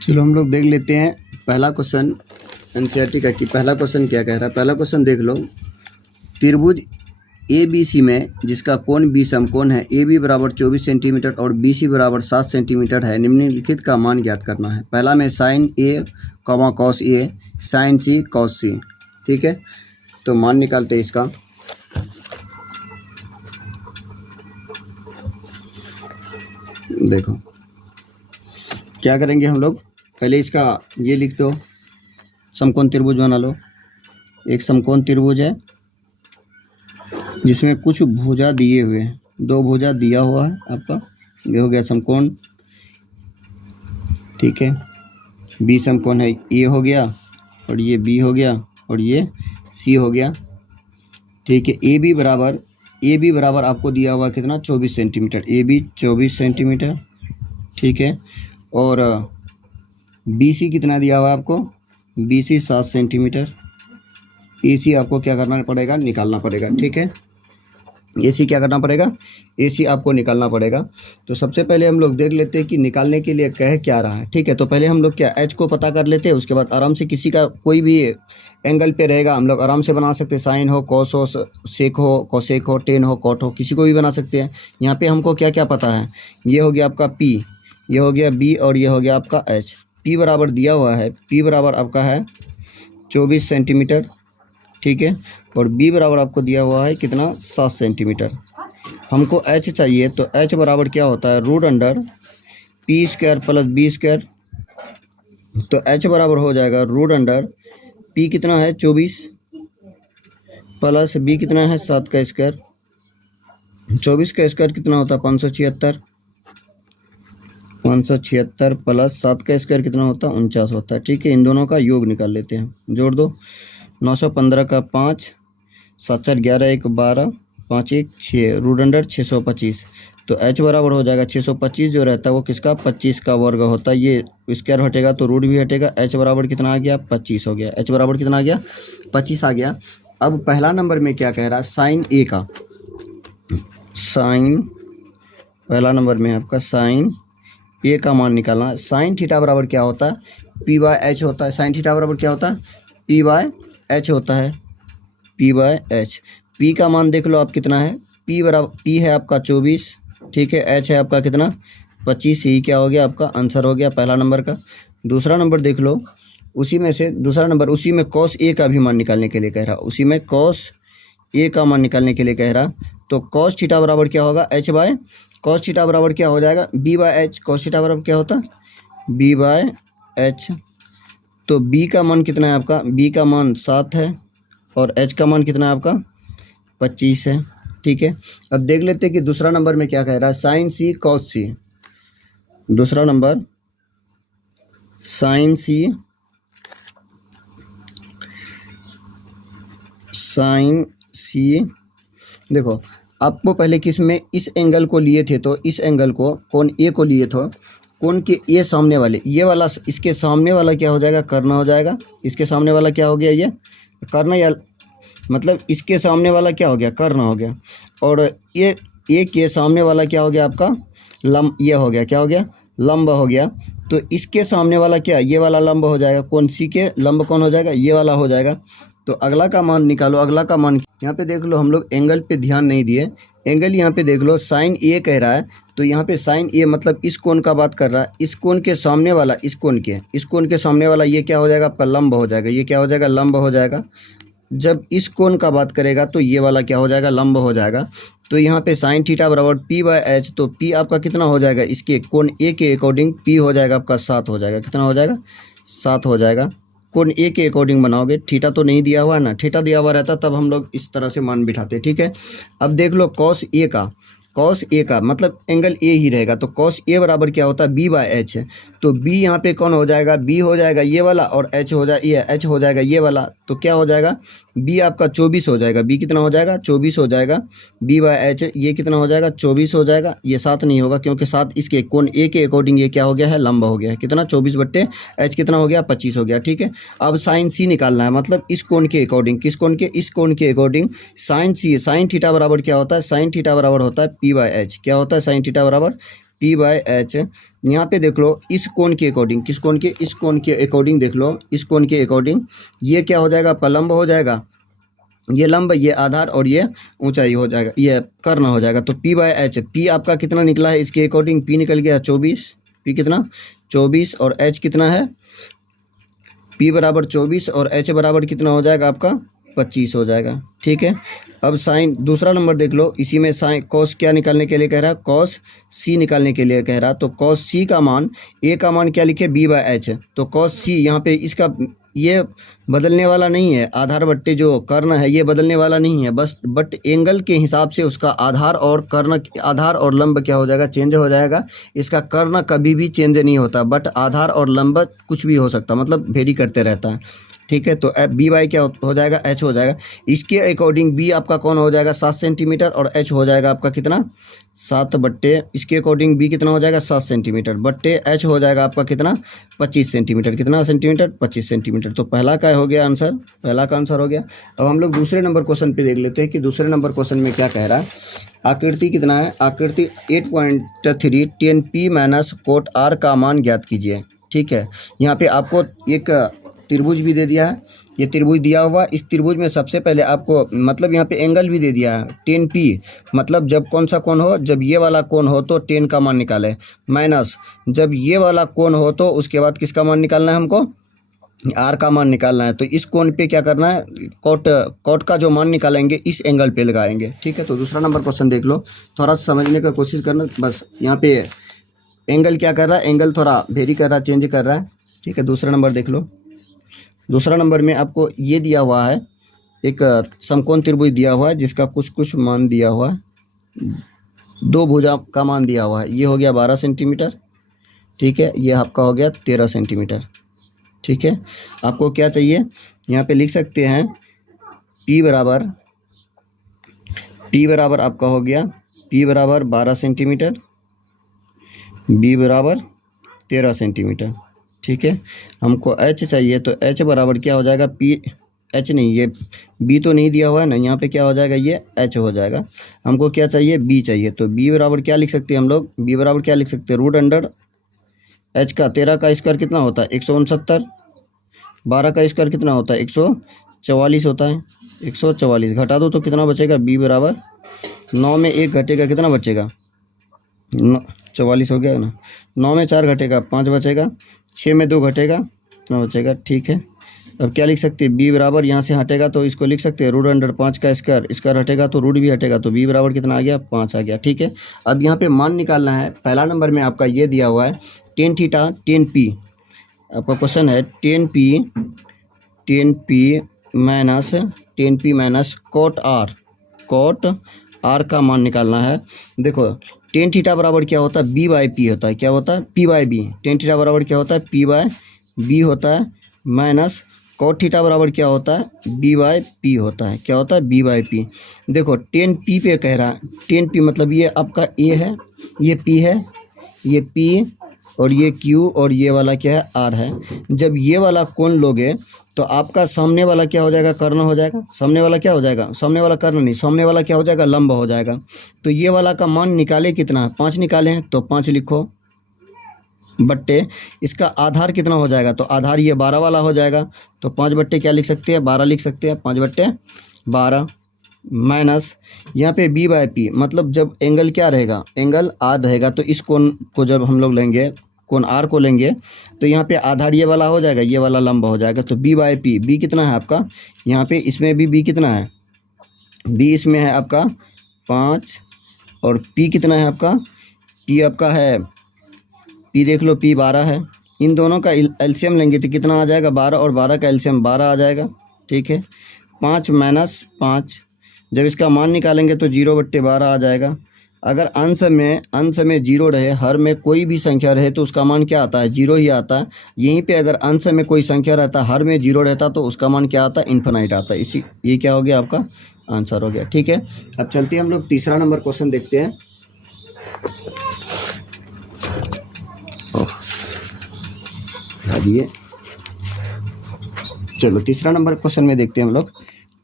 चलो हम लोग देख लेते हैं पहला क्वेश्चन एनसीईआरटी का कि पहला क्वेश्चन क्या कह रहा है। पहला क्वेश्चन देख लो, त्रिभुज ए बी सी में जिसका कोण बी समकोण है, ए बी बराबर 24 सेंटीमीटर और बी सी बराबर 7 सेंटीमीटर है, निम्नलिखित का मान ज्ञात करना है। पहला में sign A comma cos A, sign C cos सी। ठीक है, तो मान निकालते हैं इसका। देखो क्या करेंगे हम लोग, पहले इसका ये लिख दो, समकोण त्रिभुज बना लो। एक समकोण त्रिभुज है जिसमें कुछ भुजा दिए हुए हैं, 2 भुजा दिया हुआ है आपका, ये हो गया समकोण। ठीक है, बी समकोण है, ए हो गया और ये बी हो गया और ये सी हो गया। ठीक है, ए बी बराबर आपको दिया हुआ कितना, 24 सेंटीमीटर, ए बी 24 सेंटीमीटर। ठीक है, और बी सी कितना दिया हुआ है आपको, बी सी 7 सेंटीमीटर। ए सी आपको क्या करना पड़ेगा, निकालना पड़ेगा। ठीक है, ए सी क्या करना पड़ेगा, ए सी आपको निकालना पड़ेगा। तो सबसे पहले हम लोग देख लेते हैं कि निकालने के लिए कह क्या रहा है। ठीक है, तो पहले हम लोग क्या एच को पता कर लेते हैं, उसके बाद आराम से किसी का कोई भी एंगल पे रहेगा हम लोग आराम से बना सकते हैं। साइन हो, कॉस हो, सेक हो, कोसेक हो, टेन हो, कॉट हो, किसी को भी बना सकते हैं। यहाँ पे हमको क्या क्या पता है, ये हो गया आपका पी, ये हो गया बी और ये हो गया आपका एच। पी बराबर दिया हुआ है, पी बराबर आपका है 24 सेंटीमीटर। ठीक है, और बी बराबर आपको दिया हुआ है कितना, 7 सेंटीमीटर। हमको एच चाहिए, तो एच बराबर क्या होता है, root under p square plus B square. तो एच बराबर हो जाएगा रूट अंडर पी कितना है 24 प्लस बी कितना है 7 का स्क्वायर। 24 का स्क्वायर कितना होता है 576, 576 प्लस 7 का स्क्वायर कितना होता है 49 होता है। ठीक है, इन दोनों का योग निकाल लेते हैं, जोड़ दो। 915 का 5, 7 4 11 1 12, 5 1 6, रूट अंडर 625। तो h बराबर हो जाएगा 625, जो रहता है वो किसका, 25 का वर्ग होता है। ये स्क्वायर हटेगा तो रूट भी हटेगा। h बराबर कितना आ गया, 25 हो गया। h बराबर कितना आ गया, 25 आ गया। अब पहला नंबर में क्या कह रहा है, साइन ए का, साइन पहला नंबर में आपका साइन ए का मान निकालना है। साइन थीटा बराबर क्या होता है, पी बाय एच होता है। साइन थीटा बराबर क्या होता है, पी बाय एच होता है, पी बाय एच। पी का मान देख लो आप कितना है, पी बराबर पी है आपका 24। ठीक है, एच है आपका कितना 25। यही क्या हो गया आपका आंसर हो गया पहला नंबर का। दूसरा नंबर देख लो, उसी में से दूसरा नंबर, उसी में कॉस ए का भी मान निकालने के लिए कह रहा, उसी में कॉस ए का मान निकालने के लिए कह रहा। तो कॉस थीटा बराबर क्या होगा, एच बाय कॉस थीटा बराबर क्या हो जाएगा, b by h. Cos theta बराबर क्या होता है, बी बाय एच। तो बी का मान कितना है आपका, बी का मान 7 है और एच का मान कितना है आपका 25 है। ठीक है, अब देख लेते हैं कि दूसरा नंबर में क्या कह रहा है, साइन सी कॉस सी। दूसरा नंबर साइन सी, साइन सी। देखो आपको पहले किस में इस एंगल को लिए थे, तो इस एंगल को कोण ए को लिए थे, कोण के ए सामने वाले ये वाला, इसके सामने वाला क्या हो जाएगा, कर्ण हो जाएगा। इसके सामने वाला क्या हो गया, ये कर्ण, या मतलब इसके सामने वाला क्या हो गया, कर्ण हो गया। और ये ए के सामने वाला क्या हो गया आपका लंब, ये हो गया क्या हो गया, लंब हो गया। तो इसके सामने वाला क्या, ये वाला लंब हो जाएगा, कौन सी के लंब कौन हो जाएगा, ये वाला हो जाएगा। तो अगला का मान निकालो। अगला का मान यहाँ पे देख लो, हम लोग एंगल पे ध्यान नहीं दिए। एंगल यहाँ पे देख लो, साइन ए कह रहा है, तो यहाँ पे साइन ए मतलब इस कोण का बात कर रहा है। इस कोण के सामने वाला, इस कोण के सामने वाला ये क्या हो जाएगा आपका लंब हो जाएगा, ये क्या हो जाएगा लंब हो जाएगा। जब इस कोण का बात करेगा तो ये वाला क्या हो जाएगा, लंब हो जाएगा। तो यहाँ पे साइन थीटा बराबर पी बाय एच, तो पी आपका कितना हो जाएगा, इसके कोण ए के अकॉर्डिंग पी हो जाएगा आपका 7 हो जाएगा। कितना हो जाएगा, 7 हो जाएगा। कोण ए के अकॉर्डिंग बनाओगे, थीटा तो नहीं दिया हुआ है ना, थीटा दिया हुआ रहता तब हम लोग इस तरह से मान बिठाते। ठीक है, अब देख लो कॉस ए का, कॉस ए का मतलब एंगल ए ही रहेगा। तो कॉस ए बराबर क्या होता है, बी बाय एच है। तो बी यहाँ पे कौन हो जाएगा, बी हो जाएगा ये वाला, और एच हो जाएगा, ये एच हो जाएगा ये वाला। तो क्या हो जाएगा, बी आपका 24 हो जाएगा। बी कितना हो जाएगा, 24 हो जाएगा। बी बाय एच ये कितना हो जाएगा, 24 हो जाएगा। ये 7 नहीं होगा क्योंकि 7 इसके कोण ए के अकॉर्डिंग ये क्या हो गया है, लंब हो गया है। कितना 24 बट्टे एच कितना हो गया, 25 हो गया। ठीक है, अब साइन सी निकालना है, मतलब इस कोण के अकॉर्डिंग, किस कोण के, इस कोण के अकॉर्डिंग साइन सी। साइन थीटा बराबर क्या होता है, साइन थीटा बराबर होता है पी बाय एच। क्या होता है, साइन थीटा बराबर P बाय एच। यहाँ पे देख लो इस कोण के अकॉर्डिंग, किस कोण के, इस कोण के अकॉर्डिंग देख लो, इस कोण के अकॉर्डिंग ये क्या हो जाएगा आपका, लंब हो जाएगा, ये लंब, ये आधार और ये ऊंचाई हो जाएगा, ये कर्ण हो जाएगा। तो P बाय एच, P आपका कितना निकला है इसके अकॉर्डिंग, P निकल गया 24, P कितना 24 और H कितना है, P बराबर 24 और H बराबर कितना हो जाएगा आपका 25 हो जाएगा। ठीक है, अब साइन दूसरा नंबर देख लो, इसी में साइन कॉस क्या निकालने के लिए कह रहा है, कॉस सी निकालने के लिए कह रहा है। तो कॉस सी का मान, ए का मान क्या लिखे, बी बाय एच। तो कॉस सी यहाँ पे इसका ये बदलने वाला नहीं है, आधार बट्टे जो कर्ण है ये बदलने वाला नहीं है, बस बट एंगल के हिसाब से उसका आधार और कर्ण, आधार और लंब क्या हो जाएगा, चेंज हो जाएगा। इसका कर्ण कभी भी चेंज नहीं होता, बट आधार और लंब कुछ भी हो सकता, मतलब वेरी करते रहता है। ठीक है, तो बी बाई क्या हो जाएगा, एच हो जाएगा। इसके अकॉर्डिंग बी आपका कौन हो जाएगा 7 सेंटीमीटर और एच हो जाएगा आपका कितना 7 बट्टे, इसके अकॉर्डिंग बी कितना हो जाएगा 7 सेंटीमीटर बट्टे एच हो जाएगा आपका कितना 25 सेंटीमीटर, कितना सेंटीमीटर 25 सेंटीमीटर। तो पहला का हो गया आंसर, पहला का आंसर हो गया। अब हम लोग दूसरे नंबर क्वेश्चन पे देख लेते हैं कि दूसरे नंबर क्वेश्चन में क्या कह रहा है। आकृति कितना है, आकृति 8.3 10p माइनस कोट आर का मान ज्ञात कीजिए। ठीक है, यहाँ पे आपको एक त्रिभुज भी दे दिया है, ये त्रिभुज दिया हुआ, इस त्रिभुज में सबसे पहले आपको मतलब यहाँ पे एंगल भी दे दिया है 10p, मतलब जब कौन सा कोण हो, जब ये वाला कोण हो तो 10 का मान निकाले, माइनस जब ये वाला कोण हो तो उसके बाद किसका मान निकालना है हमको, आर का मान निकालना है। तो इस कोण पे क्या करना है, कोट का जो मान निकालेंगे इस एंगल पे लगाएंगे। ठीक है, तो दूसरा नंबर क्वेश्चन देख लो, थोड़ा समझने का कोशिश करना, बस यहाँ पे एंगल क्या कर रहा है, एंगल थोड़ा वेरी कर रहा है, चेंज कर रहा है। ठीक है, दूसरा नंबर देख लो। दूसरा नंबर में आपको ये दिया हुआ है, एक समकोण त्रिभुज दिया हुआ है जिसका कुछ कुछ मान दिया हुआ है, दो भुजा का मान दिया हुआ है। ये हो गया 12 सेंटीमीटर, ठीक है, ये आपका हो गया 13 सेंटीमीटर। ठीक है, आपको क्या चाहिए, यहाँ पे लिख सकते हैं P बराबर आपका हो गया P बराबर 12 सेंटीमीटर, B बराबर 13 सेंटीमीटर। ठीक है, हमको H चाहिए, तो H बराबर क्या हो जाएगा, P H नहीं, ये B तो नहीं दिया हुआ है ना, यहाँ पे क्या हो जाएगा, ये H हो जाएगा। हमको क्या चाहिए, B चाहिए, तो B बराबर क्या लिख सकते हैं हम लोग, B बराबर क्या लिख सकते हैं, रूट अंडर H का 13 का स्क्वायर कितना होता है 169, 12 का स्क्वायर कितना होता है 144 होता है, 144 घटा दो तो कितना बचेगा, B बराबर 9 में 1 घटेगा, कितना बचेगा 44 हो गया ना, 9 में 4 घटेगा 5 बचेगा, 6 में 2 घटेगा 9 बचेगा। ठीक है, अब क्या लिख सकते हैं, B बराबर यहाँ से हटेगा तो इसको लिख सकते हैं रूट अंडर 5 का स्क्वायर हटेगा तो रूट भी हटेगा, तो B बराबर कितना आ गया 5 आ गया। ठीक है, अब यहाँ पे मान निकालना है। पहला नंबर में आपका ये दिया हुआ है टेन थीटा 10p, आपका क्वेश्चन है 10p माइनस कोट आर का मान निकालना है। देखो टेन थीटा बराबर क्या होता है, b बाई पी होता है, क्या होता है p by b. Tan theta बराबर क्या होता है, p बाई बी होता है, माइनस कोट थीटा बराबर क्या होता है, b बाई पी होता है, क्या होता है b बाई पी। देखो 10p पे कह रहा है, 10p मतलब ये आपका a है, ये p है, ये p और ये q और ये वाला क्या है r है। जब ये वाला कोण लोगे तो आपका सामने वाला क्या हो जाएगा, कर्ण हो जाएगा। सामने वाला क्या हो जाएगा, सामने वाला कर्ण नहीं, सामने वाला क्या हो जाएगा, लंब हो जाएगा। तो ये वाला का मान निकाले कितना है, 5 निकाले हैं तो 5 लिखो, बट्टे इसका आधार कितना हो जाएगा, तो आधार ये 12 वाला हो जाएगा, तो 5 बट्टे क्या लिख सकते हैं, 12 लिख सकते हैं, 5 बट्टे 12 माइनस यहाँ पे b बाई पी, मतलब जब एंगल क्या रहेगा, एंगल आर रहेगा, तो इस कोण को जब हम लोग लेंगे, कोण आर को लेंगे तो यहाँ पे आधार ये वाला हो जाएगा, ये वाला लंबा हो जाएगा, तो b बाई पी, b कितना है आपका, यहाँ पे इसमें भी b कितना है, b इसमें है आपका 5 और p कितना है आपका, p आपका है, p देख लो p 12 है। इन दोनों का एलसीएम लेंगे तो कितना आ जाएगा, 12 और 12 का एलसीएम 12 आ जाएगा। ठीक है, 5 माइनस 5, जब इसका मान निकालेंगे तो 0/12 आ जाएगा। अगर अंश में 0 रहे, हर में कोई भी संख्या रहे तो उसका मान क्या आता है, 0 ही आता है। यहीं पे अगर अंश में कोई संख्या रहता, हर में 0 रहता तो उसका मान क्या आता है, इन्फिनाइट आता है। इसी ये क्या हो गया, आपका आंसर हो गया। ठीक है, अब चलते हैं हम लोग तीसरा नंबर क्वेश्चन देखते हैं। चलो तीसरा नंबर क्वेश्चन में देखते हैं हम लोग।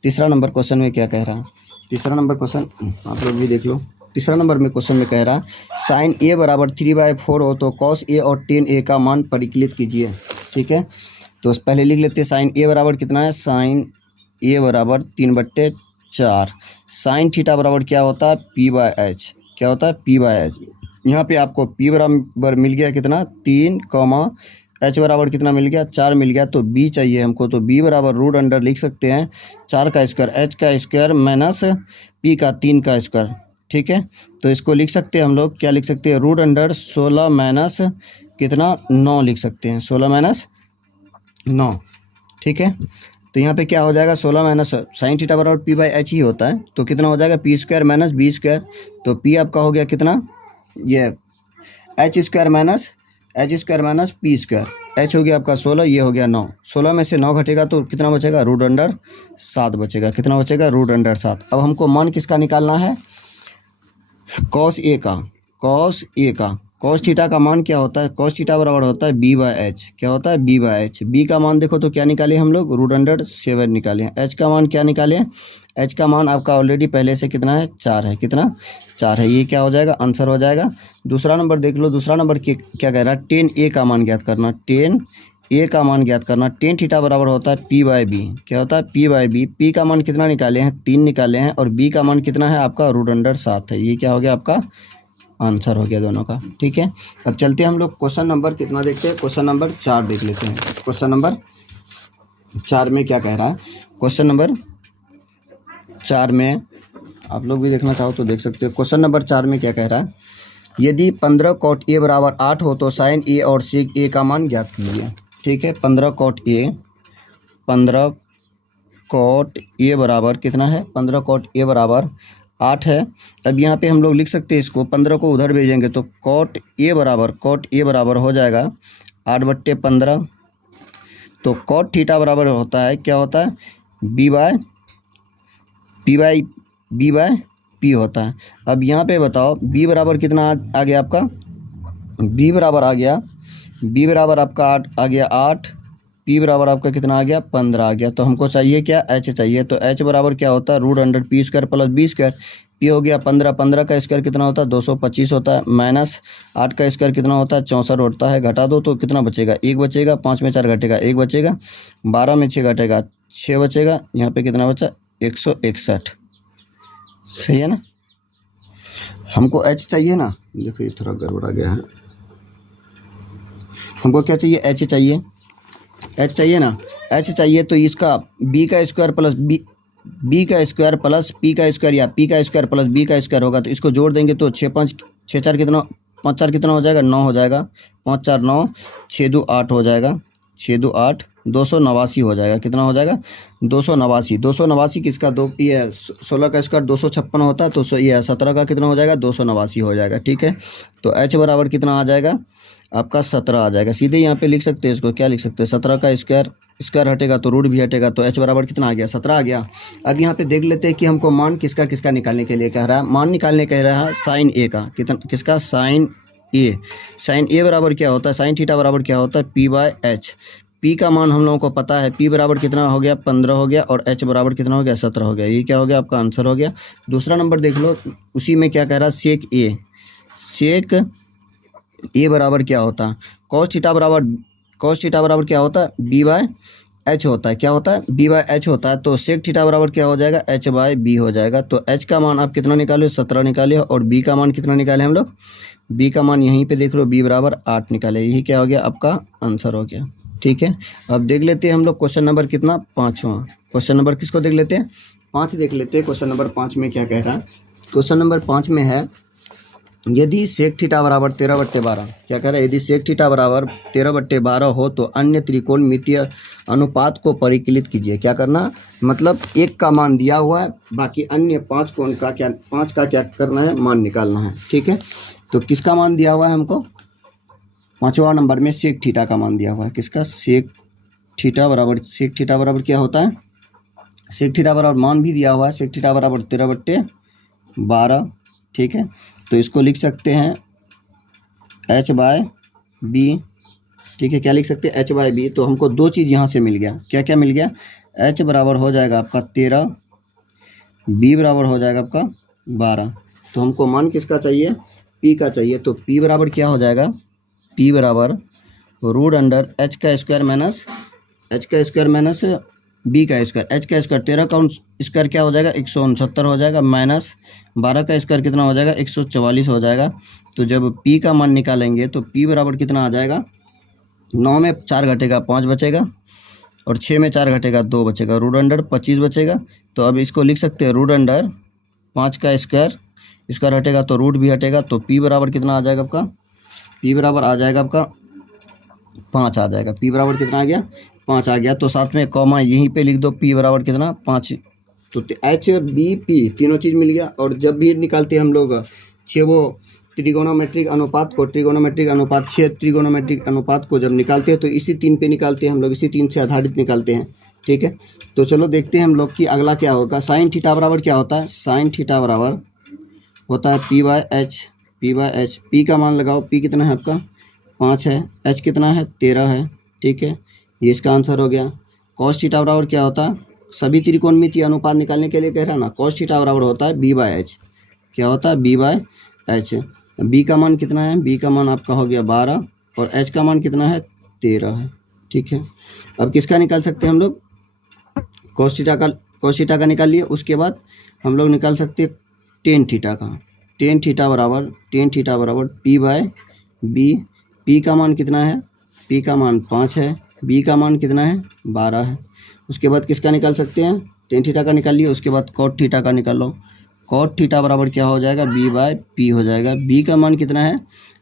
तीसरा नंबर क्वेश्चन में क्या कह रहा है, तीसरा नंबर क्वेश्चन आप लोग भी देख लो। तीसरा नंबर में क्वेश्चन में कह रहा साइन ए बराबर 3/4 हो तो कॉस ए और टेन ए का मान परिकलित कीजिए। ठीक है, तो पहले लिख लेते हैं साइन ए बराबर कितना है, साइन ए बराबर 3/4। साइन थीटा बराबर क्या होता है, p/h। क्या होता है, p/h। यहाँ पे आपको p बराबर मिल गया कितना, 3, h बराबर कितना मिल गया, 4 मिल गया। तो b चाहिए हमको, तो b बराबर रूट अंडर लिख सकते हैं 4 का स्क्वायर h का स्क्वायर माइनस p का 3 का स्क्वायर। ठीक है, तो इसको लिख सकते हैं हम लोग, क्या लिख सकते हैं, रूट अंडर 16 माइनस कितना, 9 लिख सकते हैं, 16 माइनस 9। ठीक है, तो यहाँ पे क्या हो जाएगा, 16 माइनस साइन थीटा बराबर p/h ही होता है, तो कितना हो जाएगा, p square minus b square. तो p आपका हो गया कितना, ये h square minus p square. h हो गया आपका 16, ये हो गया 9। 16 में से 9 घटेगा तो कितना बचेगा, रूट अंडर 7 बचेगा। कितना बचेगा, रूट अंडर 7। अब हमको मान किसका निकालना है, कॉस ए का। कॉस थीटा का मान क्या होता है, कॉस थीटा बराबर होता है b/h। क्या होता है, b/h। b का मान देखो तो क्या निकाले हम लोग, रूट अंडर 7 निकाले हैं। h का मान क्या निकाले हैं, h का मान आपका ऑलरेडी पहले से कितना है, 4 है। कितना, 4 है। ये क्या हो जाएगा, आंसर हो जाएगा। दूसरा नंबर देख लो, दूसरा नंबर क्या कह रहा है, टेन ए का मान ज्ञात करना। टेन ए का मान ज्ञात करना। टेन थीटा बराबर होता है p/b। क्या होता है, p/b। p का मान कितना निकाले हैं, 3 निकाले हैं, और b का मान कितना है आपका, रूट अंडर 7 है। ये क्या हो गया, आपका आंसर हो गया दोनों का। ठीक है, अब चलते हैं हम लोग क्वेश्चन नंबर कितना देखते हैं, क्वेश्चन नंबर 4 देख लेते हैं। क्वेश्चन नंबर 4 में क्या कह रहा है, क्वेश्चन नंबर 4 में आप लोग भी देखना चाहो तो देख सकते हो। क्वेश्चन नंबर 4 में क्या कह रहा है, यदि 15 कॉट ए बराबर 8 हो तो साइन ए और सेक ए का मान ज्ञात कीजिए। ठीक है, 15 कॉट ए बराबर कितना है, 15 कॉट ए बराबर 8 है। अब यहाँ पे हम लोग लिख सकते हैं इसको, 15 को उधर भेजेंगे तो कॉट ए बराबर हो जाएगा 8/15। तो कॉट थीटा बराबर होता है, क्या होता है, b/p होता है। अब यहाँ पे बताओ b बराबर कितना आ गया आपका, b बराबर आपका 8 आ गया, 8। p बराबर आपका कितना आ गया, 15 आ गया। तो हमको चाहिए क्या, h चाहिए। तो h बराबर क्या होता है, root under p square plus b square. p हो गया 15, 15 का स्क्वायर कितना होता है, 225 होता है, माइनस 8 का स्क्वायर कितना होता है, 64 होता है। घटा दो तो कितना बचेगा, 1 बचेगा। 5 में 4 घटेगा, 1 बचेगा। 12 में 6 घटेगा, 6 बचेगा। यहाँ पे कितना बचा, 161। सही है ना। हमको h चाहिए ना, देखो ये थोड़ा गड़बड़ा गया है। हमको क्या चाहिए, h चाहिए, h चाहिए ना। h चाहिए तो इसका b का स्क्वायर प्लस b का स्क्वायर प्लस p का स्क्वायर या p का स्क्वायर प्लस b का स्क्वायर होगा। तो इसको जोड़ देंगे तो 6 5 6 4 कितना, 5 4 कितना हो जाएगा, 9 हो जाएगा। 5 4 9, 6 2 8 हो जाएगा, 6 2 8, 289 हो जाएगा। कितना हो जाएगा, 289। 289 किसका, दो ये 16 का स्क्वायर 256 होता है, तो ये 17 का कितना हो जाएगा, 289 हो जाएगा। ठीक है, तो h बराबर कितना आ जाएगा आपका, 17 आ जाएगा। सीधे यहाँ पे लिख सकते हैं इसको, क्या लिख सकते हैं, 17 का स्क्वायर हटेगा तो रूट भी हटेगा, तो h बराबर कितना आ गया, 17 आ गया। अब यहाँ पे देख लेते हैं कि हमको मान किसका निकालने के लिए कह रहा है। मान निकालने कह रहा है साइन ए का, किसका, साइन ए। साइन ए बराबर क्या होता है, साइन थीटा बराबर क्या होता है, p/h। p का मान हम लोगों को पता है, p बराबर कितना हो गया, 15 हो गया, और h बराबर कितना हो गया, 17 हो गया। ये क्या हो गया, आपका आंसर हो गया। दूसरा नंबर देख लो, उसी में क्या कह रहा है, सेक ए बराबर क्या होता है, कॉस थीटा बराबर क्या होता है, b/h होता है। क्या होता है, b/h होता है। तो सेक थीटा बराबर क्या हो जाएगा, h/b हो जाएगा। तो h का मान आप कितना निकाले, 17 निकाले, और b का मान कितना निकाले हम लोग, b का मान यहीं पे देख लो, b बराबर 8 निकाले। यही क्या हो गया, आपका आंसर हो गया। ठीक है, अब देख लेते हैं हम लोग क्वेश्चन नंबर कितना, 5वां। क्वेश्चन नंबर किसको देख लेते हैं, 5 देख लेते हैं। क्वेश्चन नंबर 5 में क्या कह रहा है, क्वेश्चन नंबर 5 में है, यदि सेक थीटा बराबर 13/12, क्या कह रहा है, यदि सेक थीटा बराबर 13/12 हो तो अन्य त्रिकोणमितीय अनुपात को परिकलित कीजिए। क्या करना, मतलब एक का मान दिया हुआ है, बाकी अन्य 5 का क्या करना है, मान निकालना है। ठीक है, तो किसका मान दिया हुआ है हमको, 5वां नंबर में सेक थीटा का मान दिया हुआ है। किसका, सेक थीटा बराबर क्या होता है, सेक थीटा बराबर मान भी दिया हुआ है, सेक थीटा बराबर 13/12। ठीक है, तो इसको लिख सकते हैं h/b। ठीक है, क्या लिख सकते हैं, h/b। तो हमको दो चीज़ यहाँ से मिल गया, क्या क्या मिल गया, h बराबर हो जाएगा आपका 13, b बराबर हो जाएगा आपका 12। तो हमको मान किसका चाहिए, पी का चाहिए। तो पी बराबर क्या हो जाएगा, पी बराबर रूट अंडर एच का स्क्वायर माइनस बी का स्क्वायर। एच का स्क्वायर 13 का स्क्वायर क्या हो जाएगा 169 हो जाएगा, माइनस 12 का स्क्वायर कितना हो जाएगा 144 हो जाएगा। तो जब पी का मान निकालेंगे तो पी बराबर कितना आ जाएगा, 9 में 4 घटेगा 5 बचेगा, और 6 में 4 घटेगा 2 बचेगा, रूट अंडर 25 बचेगा। तो अब इसको लिख सकते हैं रूट अंडर 5 का स्क्वायर हटेगा तो रूट भी हटेगा। तो पी बराबर कितना आ जाएगा आपका, पी बराबर आ जाएगा आपका 5 आ जाएगा। पी बराबर कितना आ गया, 5 आ गया। तो साथ में कॉमा यहीं पे लिख दो, पी बराबर कितना 5। तो एच बी पी तीनों चीज़ मिल गया। और जब भी निकालते हैं हम लोग 6 वो त्रिगोनोमेट्रिक अनुपात को, त्रिगोनोमेट्रिक अनुपात को जब निकालते हैं तो इसी 3 पे निकालते हैं हम लोग, इसी 3 से आधारित निकालते हैं। ठीक है, तो चलो देखते हैं हम लोग कि अगला क्या होगा। साइन थीटा बराबर क्या होता है, साइन थीटा बराबर होता है पी बाय एच। पी का मान लगाओ, पी कितना है आपका 5 है, एच कितना है 13 है। ठीक है, ये इसका आंसर हो गया। कॉस थीटा बराबर क्या होता है, सभी त्रिकोणमितीय अनुपात निकालने के लिए कह रहा है ना, कॉस थीटा बराबर होता है बी बाय एच। क्या होता है, बी बाय एच। बी का मान कितना है, बी का मान आपका हो गया 12 और एच का मान कितना है 13 है। ठीक है, अब किसका निकाल सकते हैं हम लोग, कॉस थीटा का निकाल लिए। उसके बाद हम लोग निकाल सकते हैं टेन थीटा का। टेन थीटा बराबर पी बाय बी। पी का मान कितना है, पी का मान 5 है, बी का मान कितना है 12 है। उसके बाद किसका निकाल सकते हैं, टेन थीटा का निकाल लिए। उसके बाद कॉट थीटा का निकाल लो। कॉट थीटा बराबर क्या हो जाएगा, बी बाय पी हो जाएगा। बी का मान कितना है,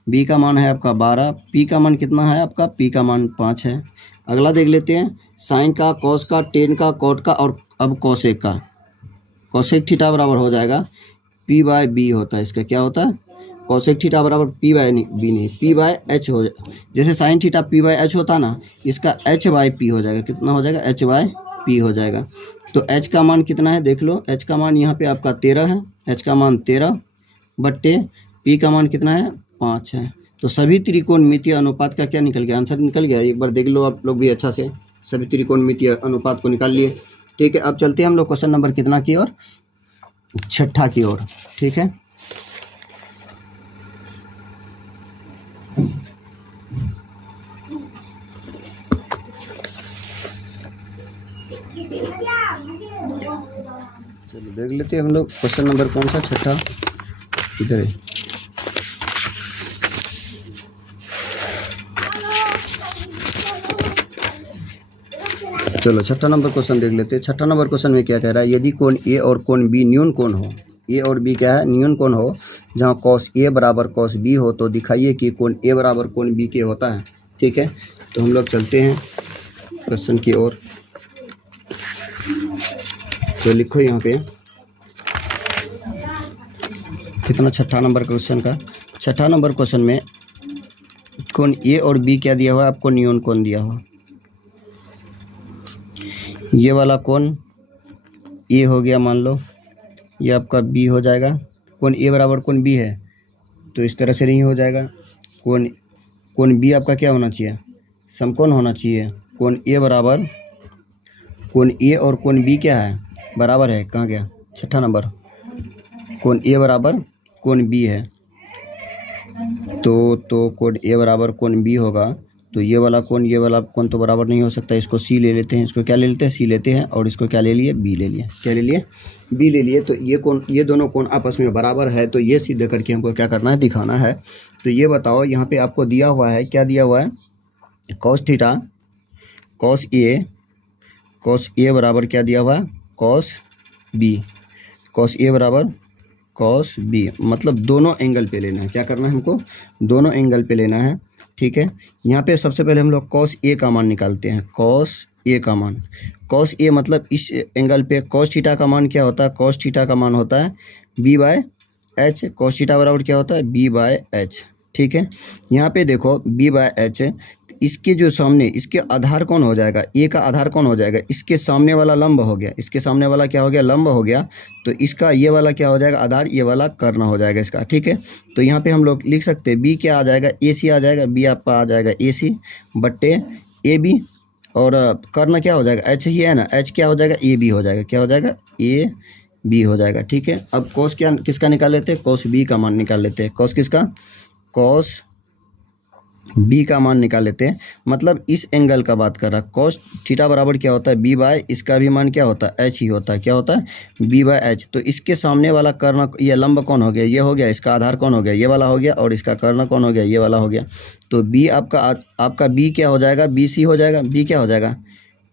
बी का मान है आपका 12, पी का मान कितना है आपका, पी का मान 5 है। अगला देख लेते हैं, साइन का, कॉस का, टेन का, कॉट का और अब कॉसेक का। कॉसेक थीटा बराबर हो जाएगा पी बाय बी होता है, इसका क्या होता है, कॉसेक थीटा बराबर पी बाय बी नहीं, पी बाय एच हो जाए। जैसे sign theta P by H होता ना, इसका एच बाय पी हो जाएगा। कितना हो जाएगा, एच बाय पी हो जाएगा। तो एच का मान कितना है देख लो, एच का मान यहाँ पे आपका 13 है, एच का मान 13 बट्टे पी का मान कितना है 5 है। तो सभी त्रिकोणमितीय अनुपात का क्या निकल गया, आंसर निकल गया। एक बार देख लो आप लोग भी अच्छा से, सभी त्रिकोणमितीय अनुपात को निकाल लिए। ठीक है, अब चलते हैं हम लोग क्वेश्चन नंबर कितना की ओर, 6ठा की ओर। ठीक है, चलो देख लेते हैं हम लोग क्वेश्चन नंबर कौन सा, 6ठा इधर है। चलो 6ठा नंबर क्वेश्चन देख लेते हैं। 6ठा नंबर क्वेश्चन में क्या कह रहा है, यदि कोण ए और कोण बी न्यून कोण हो, ए और बी क्या है, न्यून कोण हो, जहाँ कॉस ए बराबर कॉस बी हो, तो दिखाइए कि कोण ए बराबर कोण बी के होता है। ठीक है, तो हम लोग चलते हैं क्वेश्चन की ओर। तो लिखो यहाँ पे कितना, 6ठा नंबर क्वेश्चन का। 6ठा नंबर क्वेश्चन में कोण ए और बी क्या दिया हुआ है आपको, न्यून कोण दिया हुआ। ये वाला कोण ए हो गया, मान लो ये आपका बी हो जाएगा। कोण ए बराबर कोण बी है तो इस तरह से नहीं हो जाएगा। कोण बी आपका क्या होना चाहिए, समकोण होना चाहिए। कोण ए बराबर, कोण ए और कोण बी क्या है, बराबर है। कहाँ गया 6ठा नंबर, कोण ए बराबर कोण बी है। तो कोण ए बराबर कोण बी होगा, तो ये वाला कोण तो बराबर नहीं हो सकता। इसको सी ले लेते हैं, इसको क्या ले लेते हैं, सी लेते हैं, और इसको क्या ले लिए, बी ले लिए। क्या ले लिए, बी ले लिए। तो ये दोनों कोण आपस में बराबर है, तो ये सिद्ध करके हमको क्या करना है, दिखाना है। तो ये बताओ, यहाँ पे आपको दिया हुआ है, क्या दिया हुआ है, कॉस थीटा कॉस ए बराबर क्या दिया हुआ है, कॉस बी। कॉस ए बराबर कॉस बी, मतलब दोनों एंगल पे लेना है। क्या करना है हमको, दोनों एंगल पे लेना है। ठीक है, यहाँ पे सबसे पहले हम लोग कॉस ए का मान निकालते हैं। कॉस ए का मान, कॉस ए मतलब इस एंगल पे कॉस थीटा का मान क्या होता है, कॉस थीटा का मान होता है b by h. Cos theta बराबर क्या होता है, बी बाय एच। ठीक है, यहाँ पे देखो बी बाय एच, इसके जो सामने, इसके आधार कौन हो जाएगा, ए का आधार कौन हो जाएगा, इसके सामने वाला लंब हो गया। इसके सामने वाला क्या हो गया, लंब हो गया। तो इसका ये वाला क्या हो जाएगा, आधार, ये वाला कर्ण हो जाएगा इसका। ठीक है, तो यहाँ पे हम लोग लिख सकते हैं बी क्या आ जाएगा, ए सी आ जाएगा। बी आपका आ जाएगा ए सी बट्टे ए बी, और कर्ण क्या हो जाएगा, एच ही है ना, एच क्या हो जाएगा, ए बी हो जाएगा। क्या हो जाएगा, ए बी हो जाएगा। ठीक है, अब कॉस क्या किसका निकाल लेते हैं, कॉस बी का मान निकाल लेते हैं। कॉस किसका, कॉस बी का मान निकाल लेते हैं, मतलब इस एंगल का बात कर रहा है। कॉस थीटा बराबर क्या होता है, बी बाय, इसका भी मान क्या होता है, एच ही होता है। क्या होता है, बी बाय एच। तो इसके सामने वाला कर्ण, ये लंब कौन हो गया, ये हो गया, इसका आधार कौन हो गया, ये वाला हो गया, और इसका कर्ण कौन हो गया, ये वाला हो गया। तो बी आपका बी क्या हो जाएगा, बी सी हो जाएगा। बी क्या हो जाएगा,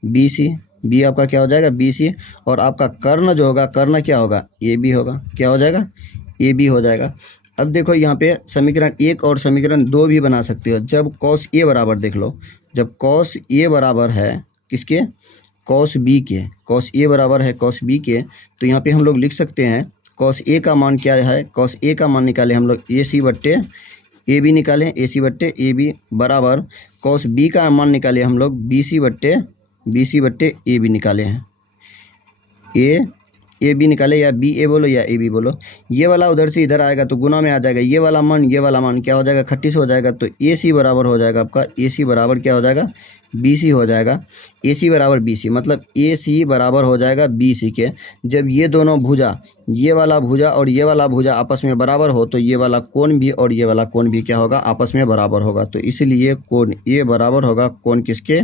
बी सी। बी आपका क्या हो जाएगा, बी सी। और आपका कर्ण जो होगा, कर्ण क्या होगा, ए बी होगा। क्या हो जाएगा, ए बी हो जाएगा। अब देखो यहाँ पे समीकरण 1 और समीकरण 2 भी बना सकते हो। जब कॉस ए बराबर, देख लो, जब कॉस ए बराबर है किसके, कॉस बी के, कॉस ए बराबर है कॉस बी के, तो यहाँ पे हम लोग लिख सकते हैं कॉस ए का मान क्या है, कॉस ए का मान निकाले हम लोग ए सी बट्टे ए बी निकाले, ए सी बट्टे ए बी बराबर कॉस बी का मान निकाले हम लोग बी सी बट्टे ए बी निकाले हैं। ए बी निकाले, या बी ए बोलो या ए बी बोलो। ये वाला उधर से इधर आएगा तो गुना में आ जाएगा, ये वाला मान क्या हो जाएगा, 38 हो जाएगा। तो ए सी बराबर हो जाएगा आपका, ए सी बराबर क्या हो जाएगा, बी सी हो जाएगा। ए सी बराबर बी सी, मतलब ए सी बराबर हो जाएगा बी सी के। जब ये दोनों भुजा, ये वाला भुजा और ये वाला भुजा आपस में बराबर हो, तो ये वाला कोण भी और ये वाला कोण भी क्या होगा, आपस में बराबर होगा। तो इसलिए कोण ए बराबर होगा कोण किसके,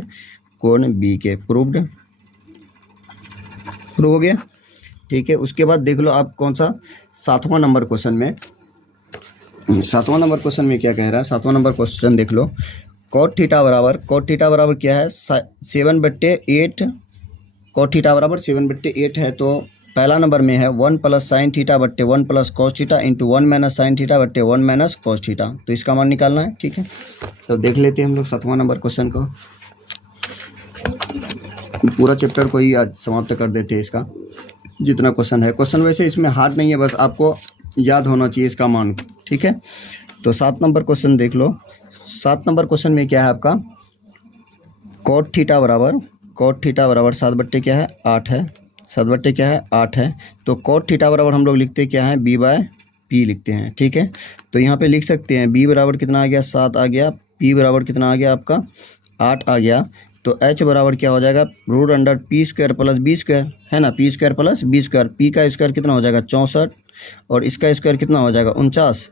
कोण बी के। प्रूव हो गया। ठीक है, उसके बाद देख लो आप कौन सा 7वां नंबर क्वेश्चन में, 7वां नंबर क्वेश्चन में क्या कह रहा है। 7वां नंबर क्वेश्चन देख लो, कॉट थीटा बराबर क्या है, 7/8। कॉट थीटा बराबर 7/8 है। तो पहला नंबर में है 1 प्लस साइन थीटा बट्टे 1 plus cos theta into 1 minus sine theta बट्टे 1 माइनस कॉस थीटा। तो इसका मान निकालना है। ठीक है, तो देख लेते हैं हम लोग 7वां नंबर क्वेश्चन को। पूरा चैप्टर को ही आज समाप्त कर देते हैं, इसका जितना क्वेश्चन है। क्वेश्चन वैसे इसमें हार्ड नहीं है, बस आपको याद होना चाहिए इसका मान। ठीक है, तो 7 नंबर क्वेश्चन देख लो। 7 नंबर क्वेश्चन में क्या है आपका, कॉट थीटा बराबर 7 बट्टे क्या है, 8 है। 7 बट्टे क्या है, 8 है। तो कॉट थीटा बराबर हम लोग लिखते क्या है, बी बाय पी लिखते हैं। ठीक है, तो यहाँ पे लिख सकते हैं बी बराबर कितना आ गया, 7 आ गया। पी बराबर कितना आ गया आपका, 8 आ गया। तो एच बराबर क्या हो जाएगा, root under p square plus B square, है ना, p square plus B square. P का स्क्वायर कितना हो जाएगा, 64, और इसका स्क्वायर कितना हो जाएगा, 49।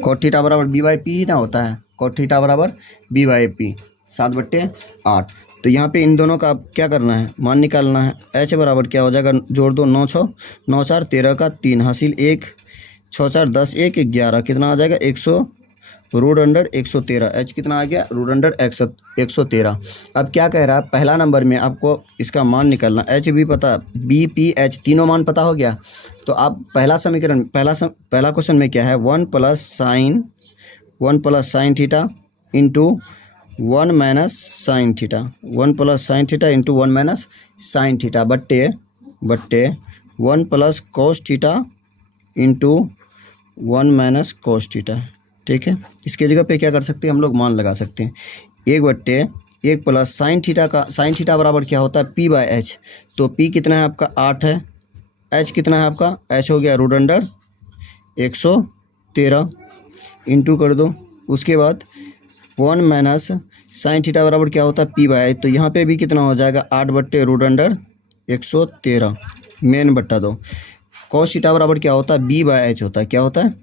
कॉट थीटा बराबर बी बाई पी ही ना होता है, कॉट थीटा बराबर बी बाई पी, 7/8। तो यहाँ पे इन दोनों का क्या करना है, मान निकालना है। एच बराबर क्या हो जाएगा, जोड़ दो, 9 6 9 4 13 का 3 हासिल 1, 6 4 10 1 11, कितना आ जाएगा, 100 रूट अंडर 113। एच कितना आ गया, रूट अंडर 113। अब क्या कह रहा है, पहला नंबर में आपको इसका मान निकालना। एच भी पता, बी पी एच तीनों मान पता हो गया। तो आप पहला समीकरण, पहला क्वेश्चन में क्या है, 1 plus sine theta into 1 minus sign theta, 1 plus sine theta into 1 minus sine theta बट्टे 1 plus cos theta into 1 minus cos theta. ठीक है, इसके जगह पे क्या कर सकते हैं हम लोग, मान लगा सकते हैं। 1/1 प्लस साइन थीटा बराबर क्या होता है, पी बाय एच। तो पी कितना है आपका, 8 है। एच कितना है आपका, एच हो गया रूट अंडर 113, इंटू कर दो। उसके बाद 1 माइनस साइन थीटा बराबर क्या होता है, पी बाय एच। तो यहाँ पे भी कितना हो जाएगा, 8/रूट अंडर 113 मेन बट्टा 2। कॉस थीटा बराबर क्या होता है, बी बाय एच होता है। क्या होता है,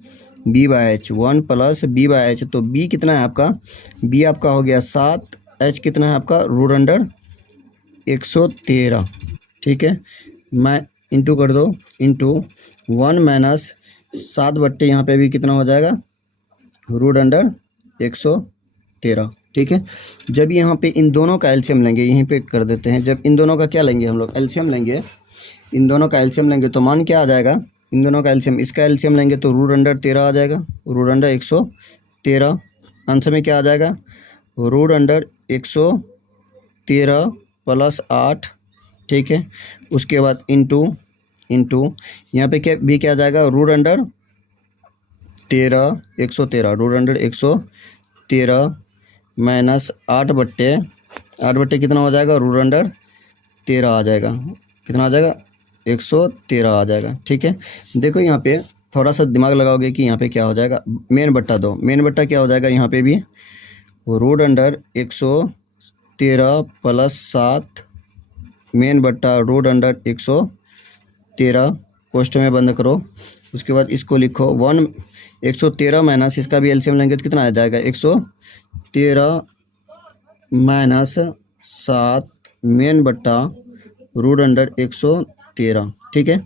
b by h, 1 plus b by h. तो बी कितना है आपका, बी आपका हो गया 7, एच कितना है आपका, रूट अंडर 113। ठीक है, मैं इंटू कर दो, इंटू 1 माइनस 7/, यहाँ पे भी कितना हो जाएगा, रूट अंडर 113। ठीक है, जब यहाँ पे इन दोनों का एलसीएम लेंगे, यहीं पे कर देते हैं। जब इन दोनों का क्या लेंगे हम लोग, एलसीएम लेंगे, इन दोनों का एलसीएम लेंगे तो मान क्या आ जाएगा, इन दोनों का एलसीएम, इसका एलसीएम लेंगे तो रूट अंडर 13 आ जाएगा, रूट अंडर 113। आंसर में क्या आ जाएगा, रूट अंडर 113 प्लस 8। ठीक है, उसके बाद इंटू यहाँ पे क्या आ जाएगा, root under 113, root under 113 minus 8/8 कितना हो जाएगा, रूट अंडर 13 आ जाएगा। कितना आ जाएगा, 113 आ जाएगा। ठीक है, देखो यहाँ पे थोड़ा सा दिमाग लगाओगे कि यहाँ पे क्या हो जाएगा, मेन बट्टा 2, मेन बट्टा क्या हो जाएगा, यहाँ पे भी रूट अंडर 113 प्लस 7 मेन बट्टा रूट अंडर 113 कोष्ठक में बंद करो। उसके बाद इसको लिखो 113 माइनस इसका भी एलसीएम लेंगे तो कितना आ जाएगा 113 माइनस 7 मेन बट्टा रूट अंडर 113। ठीक है,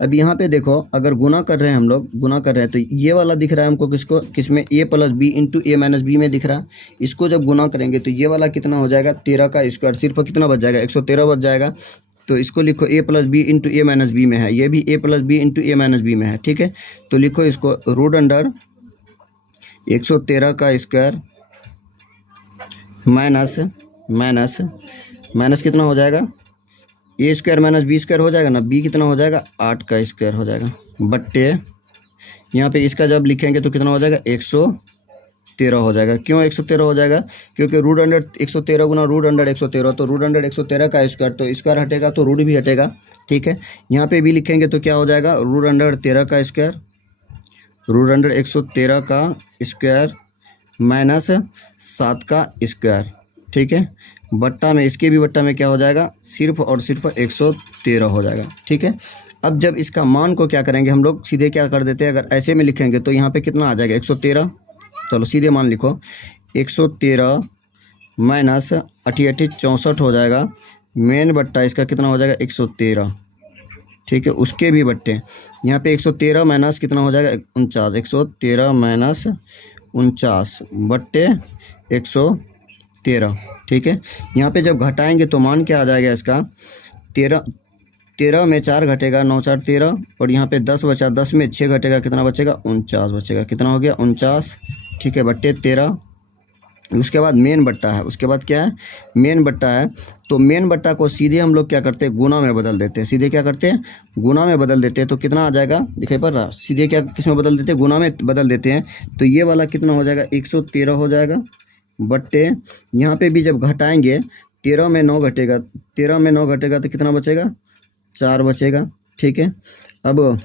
अब यहाँ पे देखो अगर गुना कर रहे हैं हम लोग, गुना कर रहे हैं तो ये वाला दिख रहा है हमको किसको, किसमें a plus b into a minus b में दिख रहा है। इसको जब गुना करेंगे तो ये वाला कितना हो जाएगा 13 का स्क्वायर, सिर्फ कितना बच जाएगा 113 बच जाएगा। तो इसको लिखो a plus b into a minus b में है, ये भी a plus b into a minus b में है। ठीक है, तो लिखो इसको रूट अंडर 113 का स्क्वायर माइनस माइनस माइनस कितना हो जाएगा ए स्क्वायर माइनस बी स्क्वायर हो जाएगा ना, बी कितना हो जाएगा 8 का स्क्वायर हो जाएगा, बट्टे यहाँ पे इसका जब लिखेंगे तो कितना हो जाएगा 113 हो जाएगा। क्यों 113 हो जाएगा, क्योंकि रूट अंडर 113 गुना रूट अंडर 113, तो रूट अंडर 113 का स्क्वायर, तो स्क्वायर हटेगा तो रूट भी हटेगा। ठीक है, यहाँ पे भी लिखेंगे तो क्या हो जाएगा रूट अंडर 13 का स्क्वायर, रूट अंडर 113 का स्क्वायर माइनस 7 का स्क्वायर। ठीक है, बट्टा में इसके भी बट्टा में क्या हो जाएगा सिर्फ और सिर्फ 113 हो जाएगा। ठीक है, अब जब इसका मान को क्या करेंगे हम लोग सीधे क्या कर देते हैं, अगर ऐसे में लिखेंगे तो यहाँ पे कितना आ जाएगा 113। चलो सीधे मान लिखो 113 माइनस 88 64 हो जाएगा, मेन बट्टा इसका कितना हो जाएगा 113। ठीक है, उसके भी बट्टे यहाँ पे 113 माइनस कितना हो जाएगा 49, 113 माइनस 49 बट्टे 113। ठीक है, यहाँ पे जब घटाएंगे तो मान क्या आ जाएगा इसका 13 में 4 घटेगा 9 4 13, और यहाँ पे 10 बचा, 10 में 6 घटेगा कितना बचेगा 49 बचेगा, कितना हो गया 49। ठीक है, बट्टे 13। उसके बाद मेन बट्टा है, उसके बाद क्या है मेन बट्टा है, तो मेन बट्टा को सीधे हम लोग क्या करते हैं गुना में बदल देते हैं, सीधे क्या करते हैं गुना में बदल देते हैं। तो कितना आ जाएगा दिखाई पड़ रहा, सीधे क्या किस में बदल देते हैं गुना में बदल देते हैं। तो ये वाला कितना हो जाएगा 113 हो जाएगा, बट्टे यहाँ पे भी जब घटाएंगे 13 में 9 घटेगा, 13 में 9 घटेगा तो कितना बचेगा 4 बचेगा। ठीक है, अब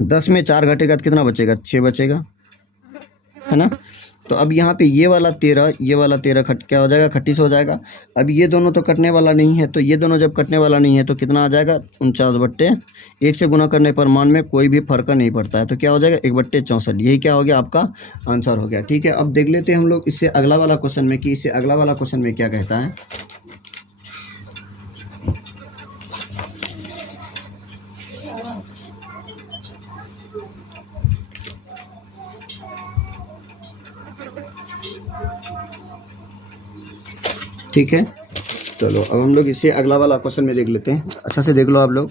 10 में 4 घटेगा तो कितना बचेगा 6 बचेगा, है ना। तो अब यहाँ पे ये वाला 13 ये वाला 13 क्या हो जाएगा 38 हो जाएगा। अब ये दोनों तो कटने वाला नहीं है, तो ये दोनों जब कटने वाला नहीं है तो कितना आ जाएगा 49 बट्टे 1 से गुना करने पर मान में कोई भी फर्क नहीं पड़ता है, तो क्या हो जाएगा 1 बट्टे 64। यही क्या हो गया आपका आंसर हो गया। ठीक है, अब देख लेते हैं हम लोग इससे अगला वाला क्वेश्चन में कि इससे अगला वाला क्वेश्चन में क्या कहता है। ठीक है, चलो अब हम लोग इससे अगला वाला क्वेश्चन में देख लेते हैं। अच्छा से देख लो आप लोग,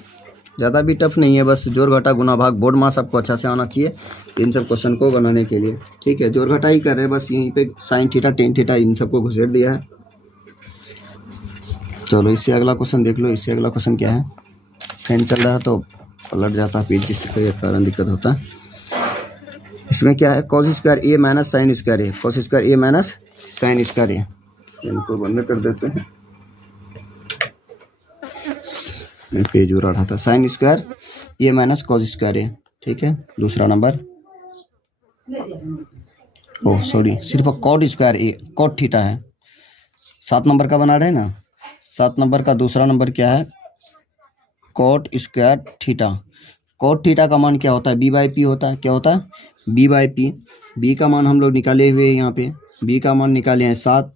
ज़्यादा भी टफ नहीं है, बस जोड़ घटा गुना भाग बोर्ड मास आपको अच्छा से आना चाहिए इन सब क्वेश्चन को बनाने के लिए। ठीक है, जोड़ घटा ही कर रहे हैं, बस यहीं पे sine theta tan theta in सबको घुसेड़ दिया है। चलो इससे अगला क्वेश्चन देख लो। इससे अगला क्वेश्चन क्या है, फैन चल रहा है तो पलट जाता है पेज, जिसके कारण दिक्कत होता है। इसमें क्या है कॉस स्क्वायर ए माइनस साइन स्क्वायर ए, कॉस स्क्वायर ए माइनस साइन स्क्वायर ए, इनको बंद कर देते हैं, मैं पेज उड़ा रहा था। साइन स्क्वायर ए माइनस कॉस स्क्वायर ए। ठीक है, दूसरा नंबर ओह सॉरी सिर्फ कॉट स्क्वायर ए, कॉट थीटा है। 7 नंबर का बना रहे हैं ना, 7 नंबर का दूसरा नंबर क्या है cot square theta. Cot theta का मान क्या होता है बी बाई पी होता है, क्या होता है बी बाई पी। बी का मान हम लोग निकाले हुए हैं, यहाँ पे बी का मान निकाले हैं 7,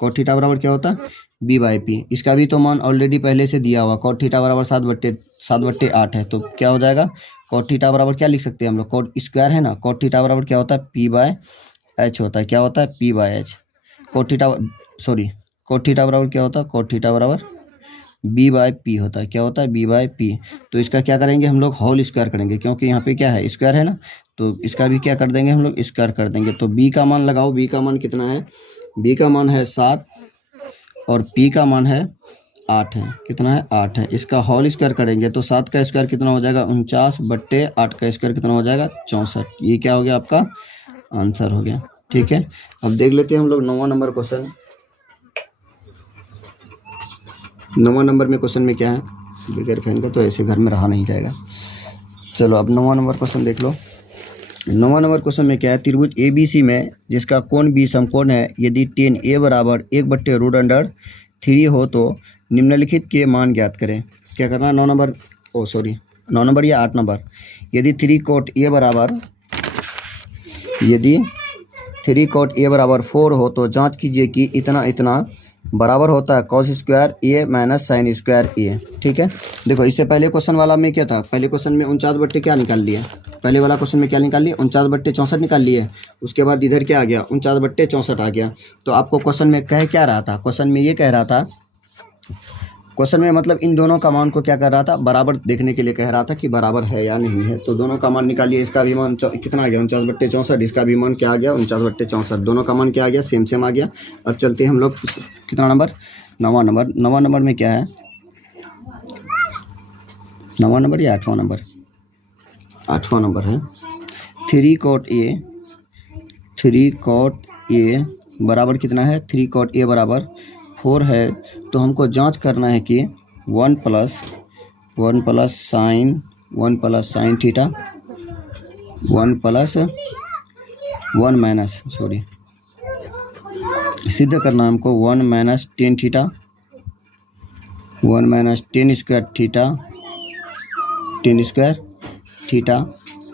कॉट थीटा बराबर क्या होता है बी बाई पी। इसका भी तो मान ऑलरेडी पहले से दिया हुआ, कॉट थीटा बराबर 7/8 है, तो क्या हो जाएगा कॉट थीटा बराबर क्या लिख सकते हैं हम लोग, कॉट स्क्वायर है ना, कॉट थीटा बराबर क्या होता है पी बाय एच होता है, क्या होता है p by h. Cot theta बराबर क्या होता है कॉट थीटा बराबर बी बाय पी होता है, क्या होता है बी बाय पी। तो इसका क्या करेंगे हम लोग होल स्क्वायर करेंगे, क्योंकि यहाँ पे क्या है स्क्वायर है ना, तो इसका भी क्या कर देंगे हम लोग स्क्वायर कर देंगे। तो बी का मान लगाओ, बी का मान कितना है, बी का मान है 7 और पी का मान है 8 है, कितना है 8 है। इसका होल स्क्वायर करेंगे तो 7 का स्क्वायर कितना हो जाएगा 49/8 का स्क्वायर कितना हो जाएगा 64। ये क्या हो गया आपका आंसर हो गया। ठीक है, अब देख लेते हैं हम लोग 9वां नंबर क्वेश्चन। 9वां नंबर में क्वेश्चन में क्या है, बगैर फैन का तो ऐसे घर में रहा नहीं जाएगा। चलो अब 9वां नंबर क्वेश्चन देख लो। 9वां नंबर क्वेश्चन में क्या है, त्रिभुज ABC में जिसका कोण B समकोण है, यदि tan A बराबर 1/√3 हो तो निम्नलिखित के मान ज्ञात करें। क्या करना है? 9 नंबर 9 नंबर या 8 नंबर। यदि 3 cot A बराबर 4 हो तो जांच कीजिए कि इतना इतना बराबर होता है cos square A minus sine square A। ठीक है, देखो इससे पहले क्वेश्चन वाला में क्या था? पहले क्वेश्चन में 49 बट्टे क्या निकाल लिए? पहले वाला क्वेश्चन में क्या निकाल लिए? 49 बट्टे 64 निकाल लिए। उसके बाद इधर क्या आ गया? 49 बट्टे 64 आ गया। तो आपको क्वेश्चन में कह क्या रहा था? क्वेश्चन में ये कह रहा था, क्वेश्चन में मतलब इन दोनों का मान को क्या कर रहा था? बराबर देखने के लिए कह रहा था कि बराबर है या नहीं है। तो दोनों का मान निकालिए। इसका भी मान कितना आ गया? 49 बट्टे 64। इसका भी मान क्या आ गया? 49 बट्टे 64। दोनों का मान क्या आ गया? सेम सेम आ गया। अब चलते हैं हम लोग कितना नंबर? 9वां नंबर। 9वां नंबर में क्या है? 9वां नंबर या 8वां नंबर? 8वां नंबर है। 3 cot A बराबर कितना है? 3 cot A बराबर 4 है। तो हमको जांच करना है कि 1 plus sine theta 1 plus 1 minus सिद्ध करना हमको 1 minus tan theta 1 minus tan square theta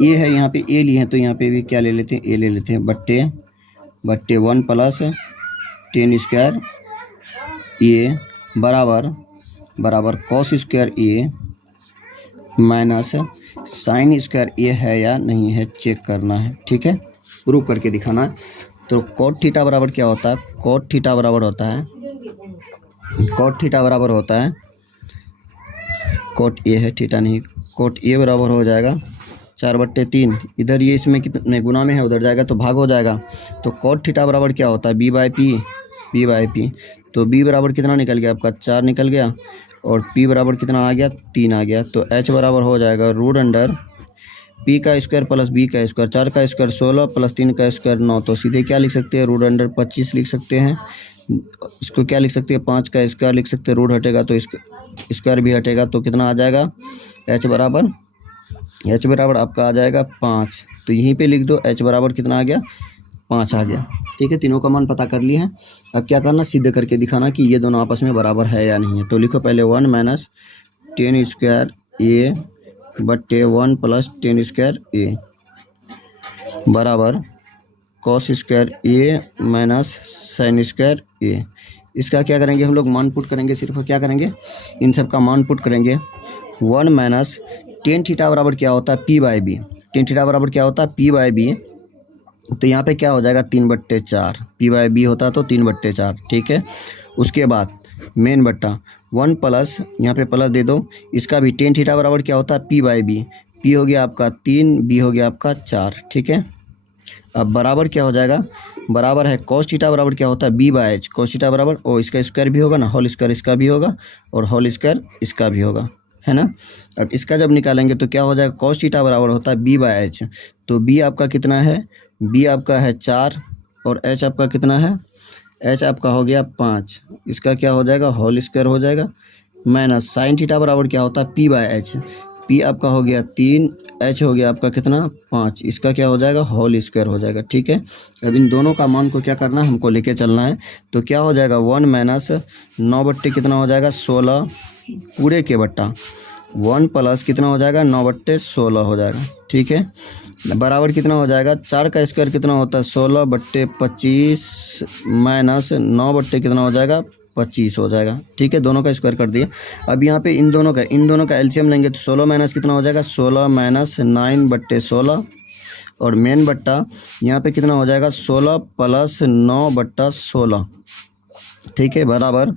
A है। यहाँ पे ए लिए हैं तो यहाँ पे भी क्या ले लेते हैं? ए ले लेते हैं बट्टे 1 प्लस टेन स्क्वायर ए बराबर कॉस स्क्वायर ए माइनस साइन स्क्वायर ए है या नहीं है चेक करना है। ठीक है, प्रूव करके दिखाना है। तो कॉट थीटा बराबर क्या होता है? कॉट थीटा बराबर होता है कॉट ए है, थीटा नहीं। कॉट ए बराबर हो जाएगा 4/3। इधर ये इसमें कितने गुना में है, उधर जाएगा तो भाग हो जाएगा। तो कॉट थीटा बराबर क्या होता है? B by p. तो बी बराबर कितना निकल गया आपका? 4 निकल गया। और पी बराबर कितना आ गया? 3 आ गया। तो एच बराबर हो जाएगा रूट अंडर पी का स्क्वायर प्लस बी का स्क्वायर। 4 का स्क्वायर 16 प्लस 3 का स्क्वायर 9। तो सीधे क्या लिख सकते हैं? रूट अंडर 25 लिख सकते हैं। इसको क्या लिख सकते हैं? 5 का स्क्वायर लिख सकते हैं। रूट हटेगा तो स्क्वायर भी हटेगा तो कितना आ जाएगा? एच बराबर आपका आ जाएगा 5। तो यहीं पे लिख दो एच बराबर कितना आ गया? 5 आ गया। ठीक है, तीनों का मान पता कर लिए हैं। अब क्या करना? सिद्ध करके दिखाना कि ये दोनों आपस में बराबर है या नहीं है। तो लिखो पहले 1 माइनस टेन स्क्वायर ए बट्टे 1 प्लस टेन स्क्वायर ए बराबर कॉस स्क्वायर ए माइनस साइन स्क्वायर ए। इसका क्या करेंगे हम लोग? मान पुट करेंगे। सिर्फ क्या करेंगे? इन सब का मान पुट करेंगे। 1 माइनस टेन थीटा बराबर क्या होता है? P by b. Tan theta बराबर क्या होता है? P by b. तो यहाँ पे क्या हो जाएगा? 3/4। पी बाई बी होता है तो 3/4। ठीक है, उसके बाद मेन बट्टा 1 प्लस, यहाँ पे प्लस दे दो। इसका भी टेन थीटा बराबर क्या होता है? P by B. पी हो गया आपका 3, बी हो गया आपका 4। ठीक है, अब बराबर क्या हो जाएगा? बराबर है कॉस थीटा बराबर क्या होता है? B by h. Cos theta बराबर इसका स्क्वायर भी होगा ना, होल स्क्वायर इसका भी होगा और होल स्क्वायर इसका भी होगा, है ना। अब इसका जब निकालेंगे तो क्या हो जाएगा? कॉस थीटा बराबर होता है बी बाई एच। तो बी आपका कितना है? बी आपका है 4 और एच आपका कितना है? एच आपका हो गया 5। इसका क्या हो जाएगा? होल स्क्वायर हो जाएगा माइनस साइन थीटा बराबर क्या होता है? P by H. पी आपका हो गया 3, एच हो गया आपका कितना? 5। इसका क्या हो जाएगा? होल स्क्वायर हो जाएगा। ठीक है, अब इन दोनों का मान को क्या करना है? हमको लेके चलना है। तो क्या हो जाएगा? 1 माइनस 9 बट्टे कितना हो जाएगा? 16 पूरे के बट्टा 1 प्लस कितना हो जाएगा? 9/16 हो जाएगा। ठीक है, बराबर कितना हो जाएगा? 4 का स्क्वायर कितना होता है? 16/25 माइनस 9 बट्टे कितना हो जाएगा? 25 हो जाएगा। ठीक है, दोनों का स्क्वायर कर दिया। अब यहाँ पे इन दोनों का एलसीएम लेंगे तो 16 माइनस कितना हो जाएगा? 16 माइनस 9/16 और मेन बट्टा यहाँ पे कितना हो जाएगा? 16 प्लस 9/16। ठीक है, बराबर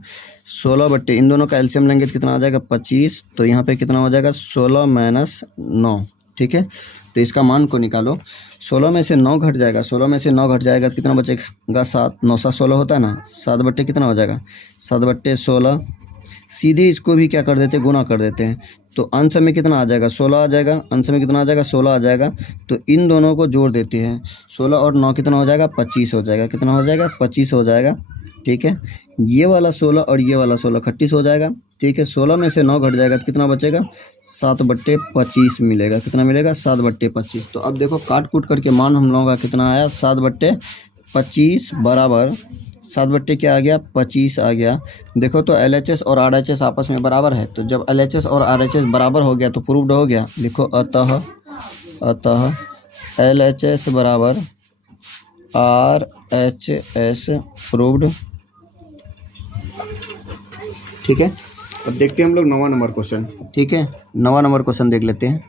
16 बट्टे इन दोनों का एलसीएम लेंगे तो कितना आ जाएगा? 25। तो यहाँ पे कितना हो जाएगा? 16 माइनस 9। ठीक है, तो इसका मान को निकालो। 16 में से 9 घट जाएगा। 16 में से 9 घट जाएगा तो कितना बचेगा? 7। 9 7 16 होता है ना। 7 बट्टे कितना हो जाएगा? 7/16। सीधे इसको भी क्या कर देते हैं? गुना कर देते हैं। तो अंश में कितना आ जाएगा? 16 आ जाएगा। अंश में कितना आ जाएगा? 16 आ जाएगा। तो इन दोनों को जोड़ देते हैं। 16 और 9 कितना हो जाएगा? 25 हो जाएगा। कितना हो जाएगा? 25 हो जाएगा। ठीक है, ये वाला 16 और ये वाला 16 38 हो जाएगा। ठीक है, 16 में से 9 घट जाएगा तो कितना बचेगा? 7/25 मिलेगा। कितना मिलेगा? 7/25। तो अब देखो काट कूट करके मान हम लोगों का कितना आया? 7/25 बराबर 7 बट्टे क्या आ गया 25 आ गया। देखो तो LHS और RHS आपस में बराबर है, तो जब LHS और RHS बराबर हो गया तो प्रूव्ड हो गया। लिखो अतः LHS बराबर RHS प्रूव्ड। ठीक है, अब देखते हैं हम लोग 9वां नंबर क्वेश्चन। ठीक है, 9वां नंबर क्वेश्चन देख लेते हैं।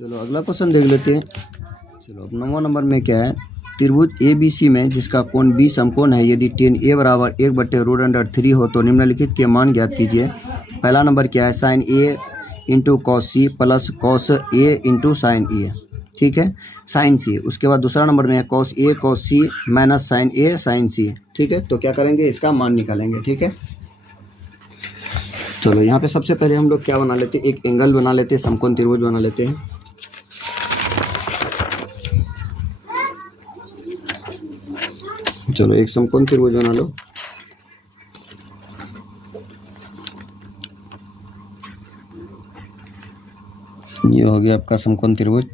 चलो अगला क्वेश्चन देख लेते हैं। चलो अब 9वां नंबर में क्या है, त्रिभुज ABC में जिसका कोण B समकोण है, यदि tan A बराबर 1/√3 हो तो निम्नलिखित के मान ज्ञात कीजिए। पहला नंबर क्या है, sin A into cos C plus cos A into sine A। ठीक है, साइन C। उसके बाद दूसरा नंबर में है cos A cos C minus sine A sine C। ठीक है, तो क्या करेंगे, इसका मान निकालेंगे। ठीक है, चलो यहाँ पे सबसे पहले हम लोग क्या बना लेते हैं, एक एंगल बना लेते हैं, समकोण त्रिभुज बना लेते हैं। चलो एक समकोण त्रिभुज बना लो। ये हो गया आपका समकोण त्रिभुज,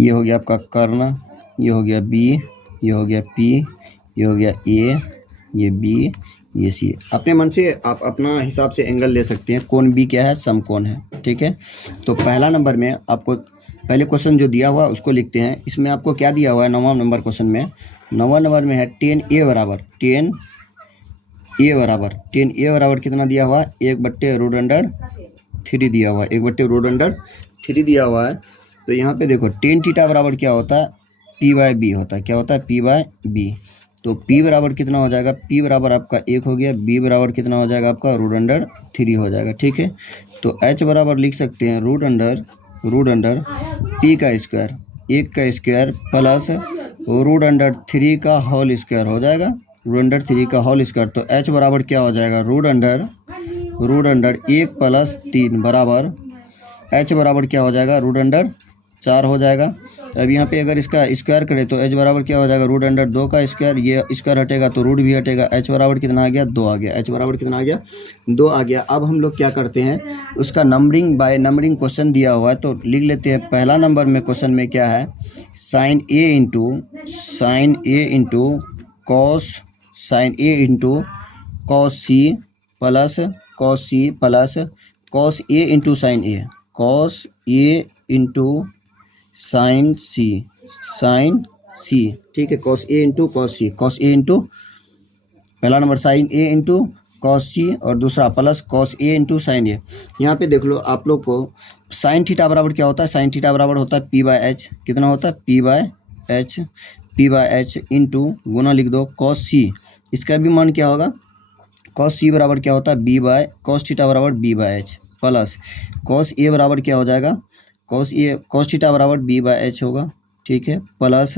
ये हो गया आपका कर्ण, ये हो गया B, ये हो गया P, ये हो गया A, ये B, ये C। अपने मन से आप अपना हिसाब से एंगल ले सकते हैं। कोण B क्या है, समकोण है। ठीक है, तो पहला नंबर में आपको पहले क्वेश्चन जो दिया हुआ उसको लिखते हैं। इसमें आपको क्या दिया हुआ है 9वां नंबर क्वेश्चन में, 9वां नंबर में है tan A बराबर कितना दिया हुआ है, 1/√3 दिया हुआ है, 1/√3 दिया हुआ है। तो यहाँ पे देखो tan थीटा बराबर क्या होता है, P/B होता है। क्या होता है, P/B। तो P बराबर कितना हो जाएगा, P बराबर आपका 1 हो गया, B बराबर कितना हो जाएगा आपका √3 हो जाएगा। ठीक है, तो H बराबर लिख सकते हैं √P का स्क्वायर, 1 का स्क्वायर प्लस √3 का होल स्क्वायर हो जाएगा, √3 का होल स्क्वायर। तो H बराबर क्या हो जाएगा, √1 प्लस 3 बराबर H बराबर क्या हो जाएगा, √4 हो जाएगा। अब यहाँ पे अगर इसका स्क्वायर करें तो H बराबर क्या हो जाएगा, √2 का स्क्वायर, ये स्क्वायर हटेगा तो रूट भी हटेगा। H बराबर कितना आ गया, 2 आ गया। H बराबर कितना आ गया, 2 आ गया। अब हम लोग क्या करते हैं, उसका नंबरिंग बाय नंबरिंग क्वेश्चन दिया हुआ है तो लिख लेते हैं। पहला नंबर में क्वेश्चन में क्या है, sine A into cos C plus cos A into sine C। ठीक है, कॉस A इंटू पहला number sine A into cos C और दूसरा plus cos A into sine A। यहाँ पे देख लो आप लोग को साइन थीटा बराबर क्या होता है, साइन थीटा बराबर होता है P/H। कितना होता है, P/H इंटू गुना लिख दो कॉस C। इसका भी मान क्या होगा, कॉस C बराबर क्या होता है कॉस थीटा बराबर B/H प्लस कॉस A बराबर क्या हो जाएगा, कॉस थीटा बराबर B/H होगा। ठीक है, प्लस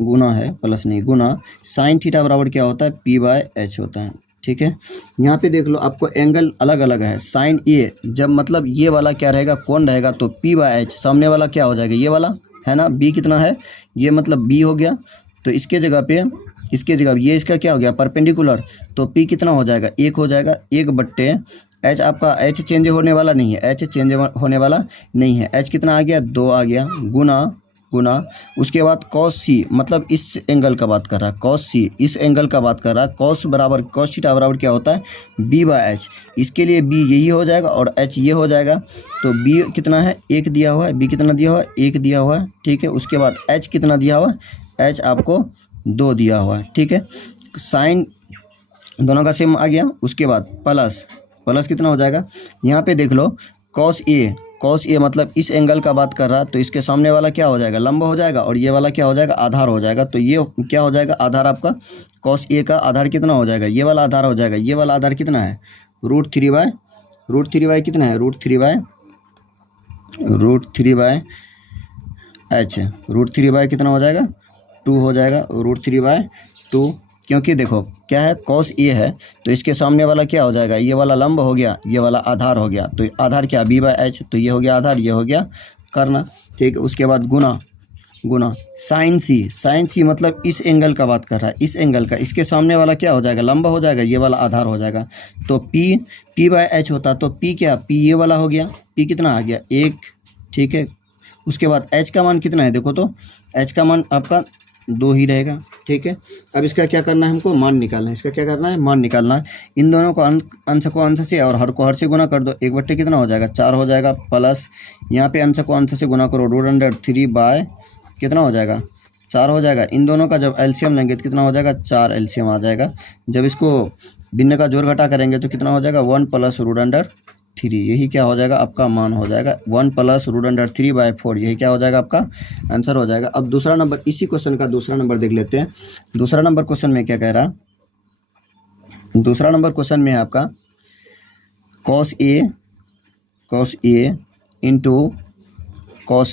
गुना है, प्लस नहीं गुना साइन थीटा बराबर क्या होता है, P/H होता है। ठीक है, यहाँ पे देख लो आपको एंगल अलग अलग है। साइन A जब मतलब ये वाला क्या रहेगा, कोण रहेगा तो P/H, सामने वाला क्या हो जाएगा, ये वाला है ना, B कितना है, ये मतलब B हो गया। तो इसके जगह ये इसका क्या हो गया, परपेंडिकुलर, तो P कितना हो जाएगा, 1 हो जाएगा। 1/H आपका H चेंज होने वाला नहीं है, H कितना आ गया, 2 आ गया, गुना उसके बाद कॉस C, मतलब इस एंगल का बात कर रहा है, कॉस C इस एंगल का बात कर रहा है। कॉस थीटा बराबर क्या होता है, B/H। इसके लिए B यही हो जाएगा और H ये हो जाएगा। तो B कितना है, 1 दिया हुआ है, B कितना दिया हुआ है, 1 दिया हुआ है। ठीक है, उसके बाद H कितना दिया हुआ है, H आपको 2 दिया हुआ है। ठीक है, साइन दोनों का सेम आ गया। उसके बाद प्लस कितना हो जाएगा, यहाँ पे देख लो कॉस ए मतलब इस एंगल का बात कर रहा है, तो इसके सामने वाला क्या हो जाएगा, लंब हो जाएगा, और ये वाला क्या हो जाएगा, आधार हो जाएगा। तो ये क्या हो जाएगा, आधार आपका कॉस ए का आधार कितना हो जाएगा, ये वाला आधार हो जाएगा। ये वाला आधार कितना है, √3 कितना है, √3 कितना हो जाएगा, 2 हो जाएगा, √3/2। क्योंकि देखो क्या है, कॉस ए है तो इसके सामने वाला क्या हो जाएगा, ये वाला लंब हो गया, ये वाला आधार हो गया। तो आधार क्या, B/H, तो ये हो गया आधार, ये हो गया कर्ण। ठीक, उसके बाद गुना साइन C मतलब इस एंगल का बात कर रहा है, इस एंगल का, इसके सामने वाला क्या हो जाएगा, लंबा हो जाएगा, ये वाला आधार हो जाएगा। तो P/H होता, तो P ये वाला हो गया, P कितना आ गया, 1। ठीक है, उसके बाद H का मान कितना है, देखो तो H का मान आपका 2 ही रहेगा। ठीक है, अब इसका क्या करना है, हमको मान निकालना है। इसका क्या करना है, मान निकालना है। इन दोनों को अंश को अंश से और हर को हर से गुना कर दो। 1/, कितना हो जाएगा 4 हो जाएगा, प्लस यहाँ पे अंश को अंश से गुना करो, √3 बाय कितना हो जाएगा 4 हो जाएगा। इन दोनों का जब एलसीएम लेंगे तो कितना हो जाएगा 4 एलसीएम आ जाएगा। जब इसको भिन्न का जोड़ घटा करेंगे तो कितना हो जाएगा 1 + √3। यही क्या हो जाएगा आपका मान हो जाएगा 1 + √3/4। यही क्या हो जाएगा आपका आंसर हो जाएगा। अब दूसरा नंबर, इसी क्वेश्चन का दूसरा नंबर देख लेते हैं। दूसरा नंबर क्वेश्चन में क्या कह रहा है, दूसरा नंबर क्वेश्चन में है आपका cos A into cos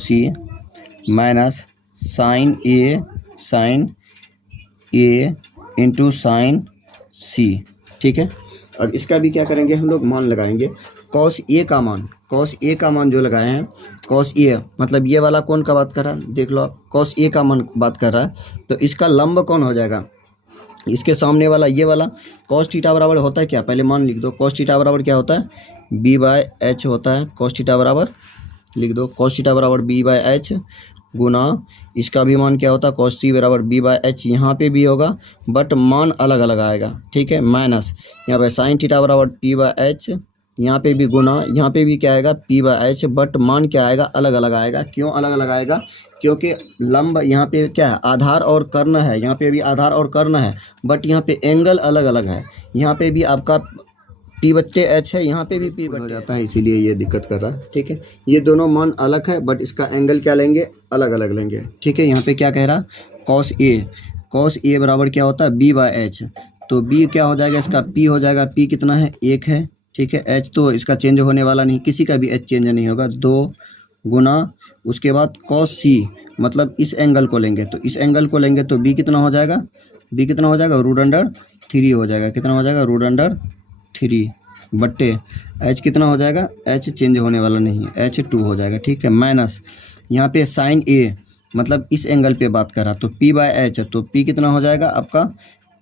C minus sin A into sin C। ठीक है, अब इसका भी क्या करेंगे, हम लोग मान लगाएंगे। cos A का मान जो लगाए हैं, cos A मतलब ये वाला कौन का बात कर रहा है, देख लो आप, cos A का मान बात कर रहा है। तो इसका लंब कौन हो जाएगा, इसके सामने वाला ये वाला। cos थीटा बराबर होता है क्या, पहले मान लिख दो। cos थीटा बराबर क्या होता है, B/H होता है। cos थीटा बराबर लिख दो, cos थीटा बराबर B/H गुना इसका भी मान क्या होता है, cos C बराबर B/H। यहाँ पे भी होगा बट मान अलग अलग आएगा। ठीक है, माइनस यहाँ पे sin थीटा बराबर P/H, यहाँ पे भी गुना, यहाँ पे भी क्या आएगा P/H, बट मान क्या आएगा अलग अलग आएगा। क्यों अलग अलग आएगा, क्योंकि लंब यहाँ पे क्या है आधार और कर्ण है, यहाँ पे भी आधार और कर्ण है, बट यहाँ पे एंगल अलग अलग है। यहाँ पे भी आपका P/H है, यहाँ पे भी P हो जाता है, इसीलिए ये दिक्कत कर रहा है। ठीक है, ये दोनों मान अलग है बट इसका एंगल क्या लेंगे, अलग अलग लेंगे। ठीक है, यहाँ पे क्या कह रहा cos A बराबर क्या होता है B/H। तो B क्या हो जाएगा, इसका P हो जाएगा। P कितना है 1 है। ठीक है, H तो इसका चेंज होने वाला नहीं, किसी का भी H चेंज नहीं होगा। 2 गुना उसके बाद cos C मतलब इस एंगल को लेंगे, तो इस एंगल को लेंगे तो B कितना हो जाएगा, B कितना हो जाएगा √3 हो जाएगा। कितना हो जाएगा √3 बट्टे H कितना हो जाएगा, H चेंज होने वाला नहीं है, H 2 हो जाएगा। ठीक है, माइनस यहाँ पे sin A मतलब इस एंगल पे बात कर रहा, तो P/H, तो P कितना हो जाएगा आपका,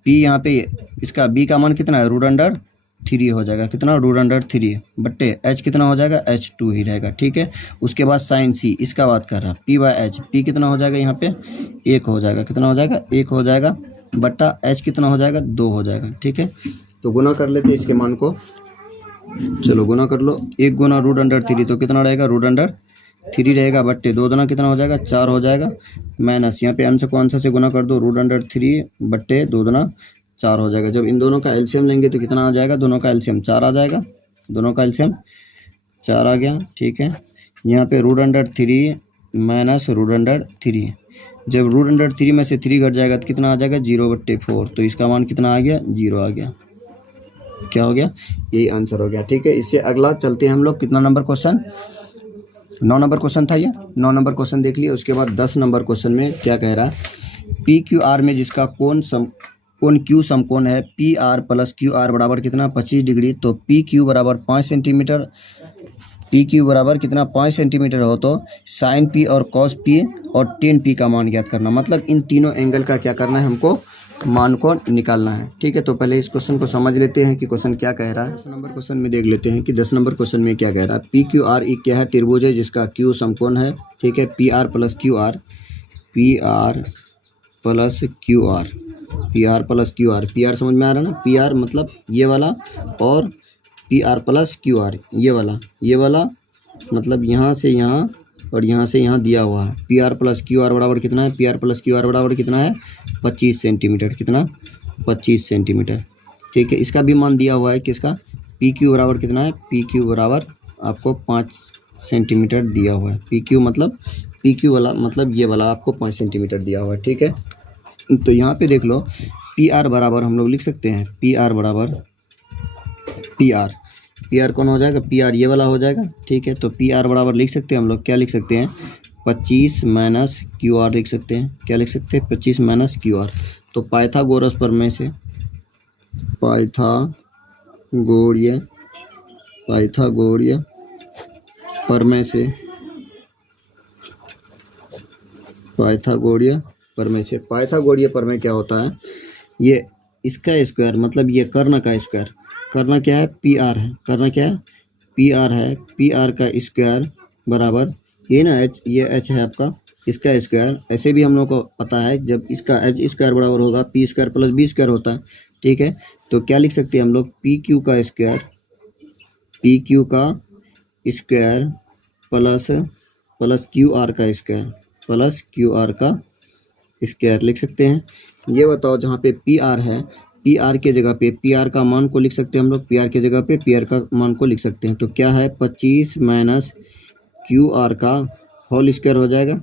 P यहाँ पे इसका B का मान कितना है √3 हो जाएगा। कितना √3 बट्टे H कितना हो जाएगा, H 2 ही रहेगा। ठीक है, उसके बाद sin C इसका बात कर रहा, P/H, P कितना हो जाएगा यहाँ पे 1 हो जाएगा। कितना हो जाएगा 1 हो जाएगा बट्टा H कितना हो जाएगा 2 हो जाएगा। ठीक है, तो गुना कर लेते इसके मान को, चलो गुना कर लो। 1 गुना √3 तो कितना रहेगा √3 रहेगा, बट्टे 2 दुना कितना हो जाएगा 4 हो जाएगा, माइनस यहाँ पे अंश को अंश से गुना कर दो, √3 बट्टे 2 दुना 4 हो जाएगा। जब इन दोनों का एलसीएम लेंगे तो कितना आ जाएगा, दोनों का एलसीएम 4 आ जाएगा, दोनों का एलसीएम 4 आ गया। ठीक है, यहाँ पे √3 माइनस √3, जब √3 में से 3 घट जाएगा तो कितना आ जाएगा 0/4। तो इसका मान कितना आ गया 0 आ गया। क्या हो गया, यही आंसर हो गया। ठीक है, इससे अगला चलते हैं हम लोग। कितना नंबर क्वेश्चन, 9 नंबर क्वेश्चन था ये। 9 नंबर क्वेश्चन देख लिए। उसके बाद 10 नंबर क्वेश्चन में क्या कह रहा है, PQR में जिसका कोण Q समकोण है, PR + QR बराबर कितना 25 डिग्री। तो PQ बराबर 5 सेंटीमीटर, PQ बराबर कितना 5 सेंटीमीटर हो तो sin P और cos P और tan P का मान ज्ञात करना। मतलब इन तीनों एंगल का क्या करना है, हमको मान को निकालना है। ठीक है, तो पहले इस क्वेश्चन को समझ लेते हैं कि क्वेश्चन क्या कह रहा है। 10 नंबर क्वेश्चन में देख लेते हैं कि 10 नंबर क्वेश्चन में क्या कह रहा है। PQR एक क्या है, त्रिभुज है जिसका Q समकोण है। ठीक है, PR + QR, PR समझ में आ रहा है ना, PR मतलब ये वाला, और PR + QR ये वाला मतलब यहाँ से यहाँ और यहाँ से यहाँ दिया हुआ है। PR + QR बराबर कितना है, PR + QR बराबर कितना है 25 सेंटीमीटर। कितना 25 सेंटीमीटर। ठीक है, इसका भी मान दिया हुआ है कि इसका PQ बराबर कितना है, PQ बराबर आपको 5 सेंटीमीटर दिया हुआ है। PQ मतलब PQ वाला मतलब ये वाला आपको 5 सेंटीमीटर दिया हुआ है। ठीक है, तो यहाँ पे देख लो PR बराबर हम लोग लिख सकते हैं, PR बराबर PR कौन हो जाएगा, PR ये वाला हो जाएगा। ठीक है, तो PR बराबर लिख सकते हैं हम लोग, क्या लिख सकते हैं 25 माइनस QR लिख सकते हैं। क्या लिख सकते हैं 25 माइनस QR। तो पाइथागोरस प्रमेय से पाइथागोरीय प्रमेय क्या होता है, ये इसका स्क्वायर मतलब ये कर्ण का स्क्वायर, कर्ण क्या है PR है, कर्ण क्या है PR है, PR का स्क्वायर बराबर ये ना H, ये H है आपका इसका स्क्वायर, ऐसे भी हम लोग को पता है जब इसका एच स्क्वायर बराबर होगा p square plus B square होता है, ठीक है। तो क्या लिख सकते हैं हम लोग, पी क्यू का स्क्वायर प्लस क्यू आर का स्क्वायर लिख सकते हैं। ये बताओ जहाँ पे पी आर है, पी आर के जगह पे पी आर का मान को लिख सकते हैं हम लोग, पी आर के जगह पे पी आर का मान को लिख सकते हैं। तो क्या है 25 माइनस क्यू आर का होल स्क्वायर हो जाएगा,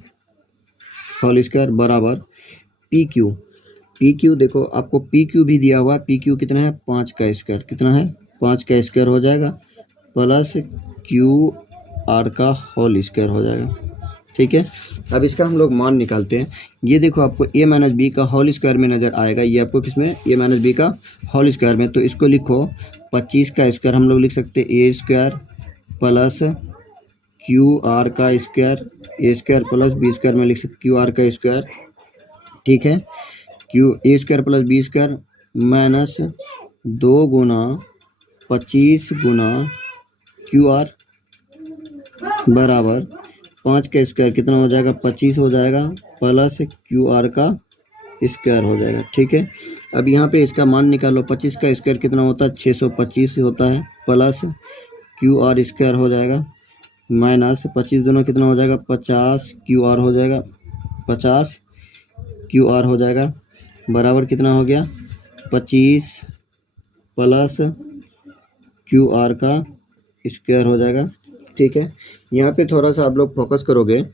होल स्क्वायर बराबर पी क्यू देखो आपको पी क्यू भी दिया हुआ है, पी क्यू कितना है 5 का स्क्वायर, कितना है 5 का स्क्वायर हो जाएगा प्लस क्यू आर का होल स्क्वायर हो जाएगा, ठीक है। अब इसका हम लोग मान निकालते हैं। ये देखो आपको a माइनस बी का होल स्क्वायर में नज़र आएगा, ये आपको किसमें, a माइनस बी का होल स्क्वायर में। तो इसको लिखो 25 का स्क्वायर हम लोग लिख सकते हैं a square plus Q R का square, a square plus B square में लिख सकते क्यू आर का स्क्वायर, ठीक है। Q a square plus B square minus 2 गुना 25 गुना क्यू आर बराबर 5 का स्क्वायर कितना हो जाएगा 25 हो जाएगा प्लस क्यू आर का स्क्वायर हो जाएगा, ठीक है। अब यहाँ पे इसका मान निकालो, 25 का स्क्वायर कितना होता है 625 होता है प्लस क्यू आर स्क्वायर हो जाएगा माइनस 25 दोनों कितना हो जाएगा 50 क्यू आर हो जाएगा, 50 क्यू आर हो जाएगा बराबर कितना हो गया 25 प्लस क्यू आर का स्क्वायर हो जाएगा, ठीक है। यहाँ पे थोड़ा सा आप लोग फोकस करोगे,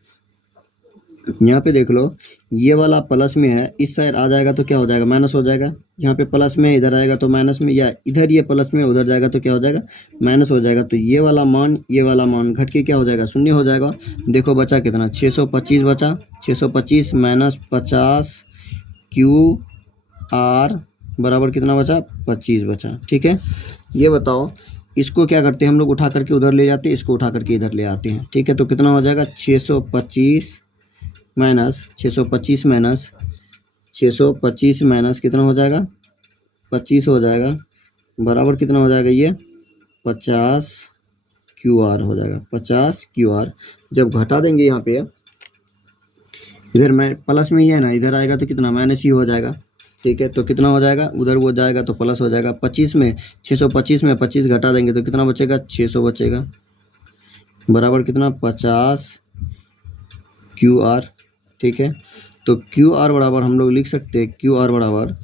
यहाँ पे देख लो ये वाला प्लस में है, इस साइड आ जाएगा तो क्या हो जाएगा माइनस हो जाएगा, यहाँ पे प्लस में इधर आएगा तो माइनस में, या इधर ये प्लस में उधर जाएगा तो क्या हो जाएगा माइनस हो जाएगा। तो ये वाला मान घट के क्या हो जाएगा शून्य हो जाएगा। देखो बचा कितना 625 बचा, 625 माइनस 50 क्यू आर बराबर कितना बचा 25 बचा, ठीक है। ये बताओ इसको क्या करते हैं हम लोग, उठा करके उधर ले जाते हैं, इसको उठा करके इधर ले आते हैं, ठीक है। तो कितना हो जाएगा 625 माइनस कितना हो जाएगा 25 हो जाएगा बराबर कितना हो जाएगा ये 50 क्यू आर हो जाएगा, 50 क्यू आर। जब घटा देंगे यहाँ पे इधर में प्लस में ही है ना, इधर आएगा तो कितना माइनस ही हो जाएगा, ठीक है। तो कितना हो जाएगा उधर वो जाएगा तो प्लस हो जाएगा। 25 में 625 में 25 घटा देंगे तो कितना बचेगा 600 बचेगा बराबर कितना 50 क्यू आर, ठीक है। तो क्यू आर बराबर हम लोग लिख सकते हैं क्यू आर बराबर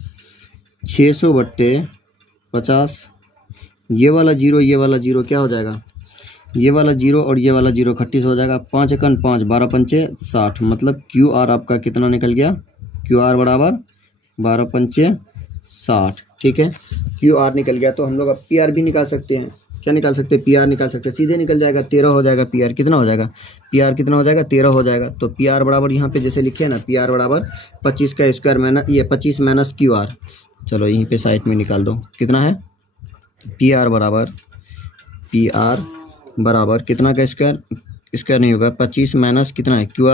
600/50, ये वाला जीरो क्या हो जाएगा, ये वाला जीरो और ये वाला जीरो 38 हो जाएगा, 5 एकन 5 12 पंचे 60, मतलब क्यू आर आपका कितना निकल गया, क्यू आर बराबर 12 पंचे 60, ठीक है। क्यू आर निकल गया। तो हम लोग अब पी आर भी निकाल सकते हैं, क्या निकाल सकते हैं पी आर निकाल सकते हैं, सीधे निकल जाएगा 13 हो जाएगा। पी आर कितना हो जाएगा, पी आर कितना हो जाएगा 13 हो जाएगा। तो पी आर बराबर यहाँ पे जैसे लिखे ना, पी आर बराबर 25 का स्क्वायर माइनस ये 25 माइनस क्यू आर, चलो यहीं पे साइड में निकाल दो कितना है, पी आर बराबर कितना का स्क्वायर नहीं होगा 25 माइनस कितना है क्यू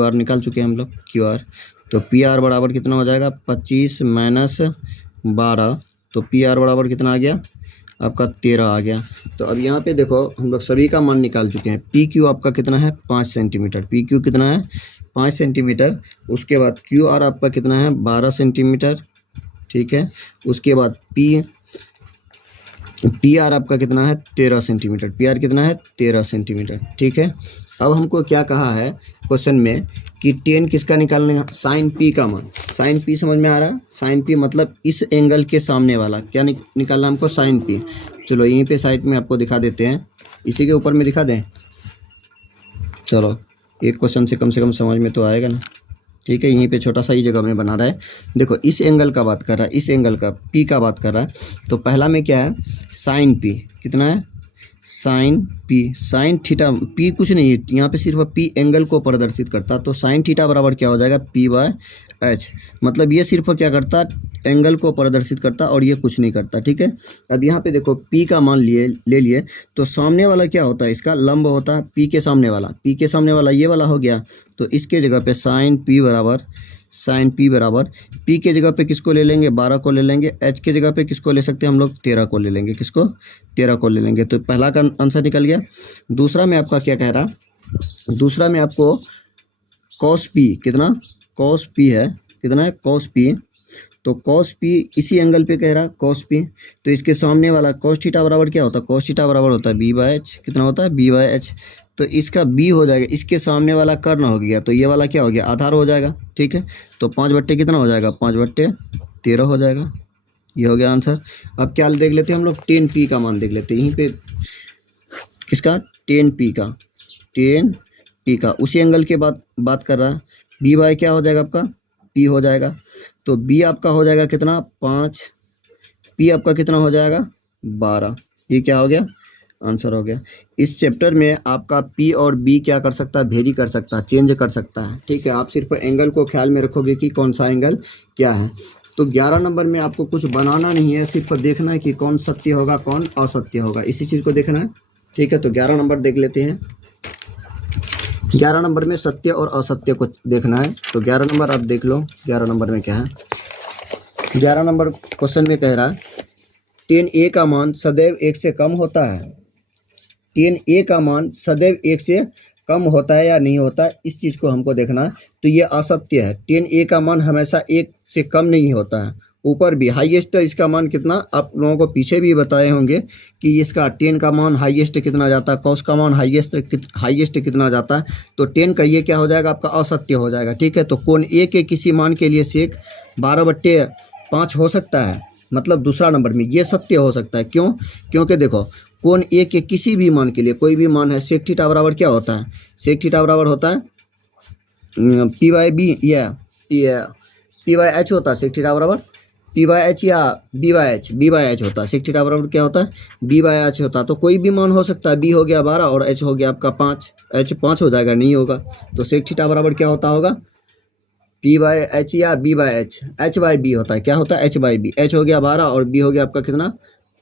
आर निकाल चुके हैं हम लोग क्यू आर। तो पी आर बराबर कितना हो जाएगा 25 माइनस 12, तो पी आर बराबर कितना आ गया आपका 13 आ गया। तो अब यहाँ पे देखो हम लोग सभी का मान निकाल चुके हैं। पी क्यू आपका कितना है 5 सेंटीमीटर, पी क्यू कितना है 5 सेंटीमीटर। उसके बाद क्यू आर आपका कितना है 12 सेंटीमीटर, ठीक है। उसके बाद पी आर आपका कितना है 13 सेंटीमीटर, पी आर कितना है 13 सेंटीमीटर, ठीक है। अब हमको क्या कहा है क्वेश्चन में कि टेन किसका निकालने का, साइन पी का मान। साइन पी समझ में आ रहा है, साइन पी मतलब इस एंगल के सामने वाला क्या निकालना हमको, साइन पी। चलो यहीं पे साइड में आपको दिखा देते हैं, इसी के ऊपर में दिखा दें। चलो एक क्वेश्चन से कम समझ में तो आएगा ना, ठीक है। यहीं पे छोटा सा ही जगह में बना रहा है। देखो इस एंगल का बात कर रहा है, इस एंगल का पी का बात कर रहा है। तो पहला में क्या है साइन पी कितना है, sine p, sine theta, p कुछ नहीं है यहाँ पे, सिर्फ पी एंगल को प्रदर्शित करता। तो साइन थीटा बराबर क्या हो जाएगा पी बाय एच, मतलब ये सिर्फ क्या करता एंगल को प्रदर्शित करता और ये कुछ नहीं करता, ठीक है। अब यहाँ पे देखो पी का मान ले लिए तो सामने वाला क्या होता है, इसका लंब होता है पी के सामने वाला ये वाला हो गया। तो इसके जगह पे साइन पी बराबर पी के जगह पे किसको ले लेंगे 12 को ले लेंगे, एच के जगह पे किसको ले सकते हैं हम लोग 13 को ले लेंगे, किसको 13 को ले लेंगे। तो पहला का आंसर निकल गया। दूसरा में आपका क्या कह रहा, दूसरा में आपको कॉस पी कितना, कॉस पी है, कितना है कॉस पी, तो कॉस पी इसी एंगल पे कह रहा है कॉस पी, तो इसके सामने वाला कॉस थीटा बराबर क्या होता है, कॉस थीटा बराबर होता है बी बाय एच, कितना होता है बी बाय एच, तो इसका बी हो जाएगा, इसके सामने वाला कर्ण हो गया, तो ये वाला क्या हो गया आधार हो जाएगा, ठीक है, तो 5/, कितना हो जाएगा 5/13 हो जाएगा, ये हो गया आंसर। अब क्या देख लेते हैं हम लोग, 10p का मान देख लेते हैं यहीं पे, किसका 10p का उसी एंगल के बात कर रहा है, बी बाय क्या हो जाएगा आपका p हो जाएगा, तो b आपका हो जाएगा कितना 5, p आपका कितना हो जाएगा 12, ये क्या हो गया आंसर हो गया। इस चैप्टर में आपका p और b क्या कर सकता है, वेरी कर सकता है, चेंज कर सकता है, ठीक है, आप सिर्फ एंगल को ख्याल में रखोगे कि कौन सा एंगल क्या है। तो 11 नंबर में आपको कुछ बनाना नहीं है, सिर्फ देखना है कि कौन सत्य होगा कौन असत्य होगा, इसी चीज़ को देखना है, ठीक है। तो 11 नंबर देख लेते हैं, 11 नंबर में सत्य और असत्य को देखना है, तो 11 नंबर आप देख लो, 11 नंबर में क्या है, 11 नंबर क्वेश्चन में कह रहा है 10a का मान सदैव 1 से कम होता है, 10a का मान सदैव 1 से कम होता है या नहीं होता है, इस चीज़ को हमको देखना है। तो ये असत्य है, 10a का मान हमेशा 1 से कम नहीं होता है, ऊपर भी हाईएस्ट इसका मान कितना, आप लोगों को पीछे भी बताए होंगे कि इसका 10 का मान हाईएस्ट कितना जाता है, कॉस का मान हाईएस्ट कितना जाता है, तो 10 का ये क्या हो जाएगा आपका असत्य हो जाएगा, ठीक है। तो कोण ए के किसी मान के लिए सेक 12/5 हो सकता है, मतलब दूसरा नंबर में ये सत्य हो सकता है, क्यों, क्योंकि देखो कोण ए के किसी भी मान के लिए कोई भी मान है, सेक थीटा बराबर क्या होता है, सेक थीटा बराबर होता है पी बाय बी या पी बाय एच होता है, सेक थीटा बराबर पी बाय एच या बी बाय एच होता है, सेक थीटा बराबर क्या होता है बी बाय एच होता है, तो कोई भी मान हो सकता है, बी हो गया 12 और एच हो गया आपका 5, एच 5 हो जाएगा नहीं होगा, तो सेक थीटा बराबर क्या होता होगा पी बाय एच या b by h by b होता है, क्या होता है एच बाय बी, एच हो गया 12 और बी हो गया आपका कितना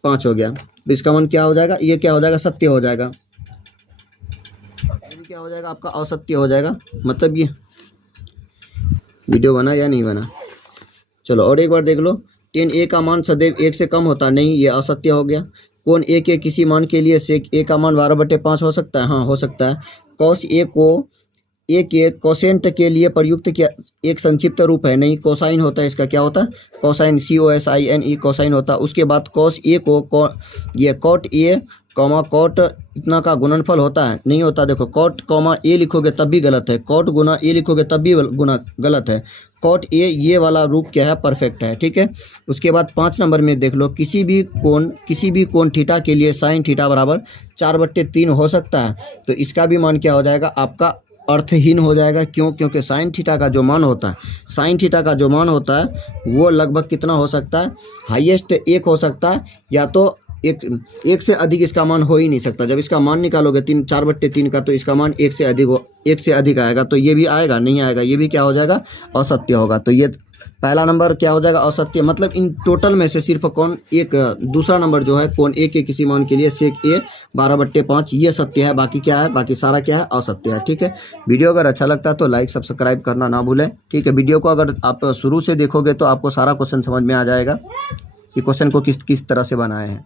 5 हो गया, तो इसका मान क्या हो जाएगा, ये क्या हो जाएगा सत्य हो जाएगा, क्या हो जाएगा आपका असत्य हो जाएगा, मतलब ये वीडियो बना या नहीं बना, चलो और एक बार देख लो, 10a का मान सदैव 1 से कम होता नहीं, ये असत्य हो गया। कोण ए के किसी मान के लिए सेक ए का मान 12/5 हो सकता है, हाँ हो सकता है। कॉस ए को ए के कोसेंट के लिए प्रयुक्त किया एक संक्षिप्त रूप है, नहीं कोसाइन होता है, इसका क्या होता है कोसाइन, COSINE कोसाइन होता है। उसके बाद कॉस ए को ये कॉट ए कॉमा कॉट इतना का गुणनफल होता है, नहीं होता, देखो कॉट कॉमा ए लिखोगे तब भी गलत है, कॉट गुना ए लिखोगे तब भी गुना गलत है, कॉट ए ये वाला रूप क्या है परफेक्ट है, ठीक है। उसके बाद 5 नंबर में देख लो, किसी भी कोण थीटा के लिए साइन थीटा बराबर 4/3 हो सकता है, तो इसका भी मान क्या हो जाएगा आपका अर्थहीन हो जाएगा, क्यों, क्योंकि साइन थीटा का जो मान होता है वो लगभग कितना हो सकता है, हाईएस्ट 1 हो सकता है, या तो एक से अधिक इसका मान हो ही नहीं सकता। जब इसका मान निकालोगे 4/3 का, तो इसका मान 1 से अधिक आएगा, तो ये भी आएगा नहीं आएगा, ये भी क्या हो जाएगा असत्य होगा। तो ये पहला नंबर क्या हो जाएगा असत्य, मतलब इन टोटल में से सिर्फ कौन एक दूसरा नंबर जो है कोण ए के किसी मान के लिए सेक ए 12/5 ये सत्य है, बाकी क्या है, बाकी सारा क्या है असत्य है, ठीक है। वीडियो अगर अच्छा लगता है तो लाइक सब्सक्राइब करना ना भूलें, ठीक है। वीडियो को अगर आप शुरू से देखोगे तो आपको सारा क्वेश्चन समझ में आ जाएगा कि क्वेश्चन को किस तरह से बनाए हैं।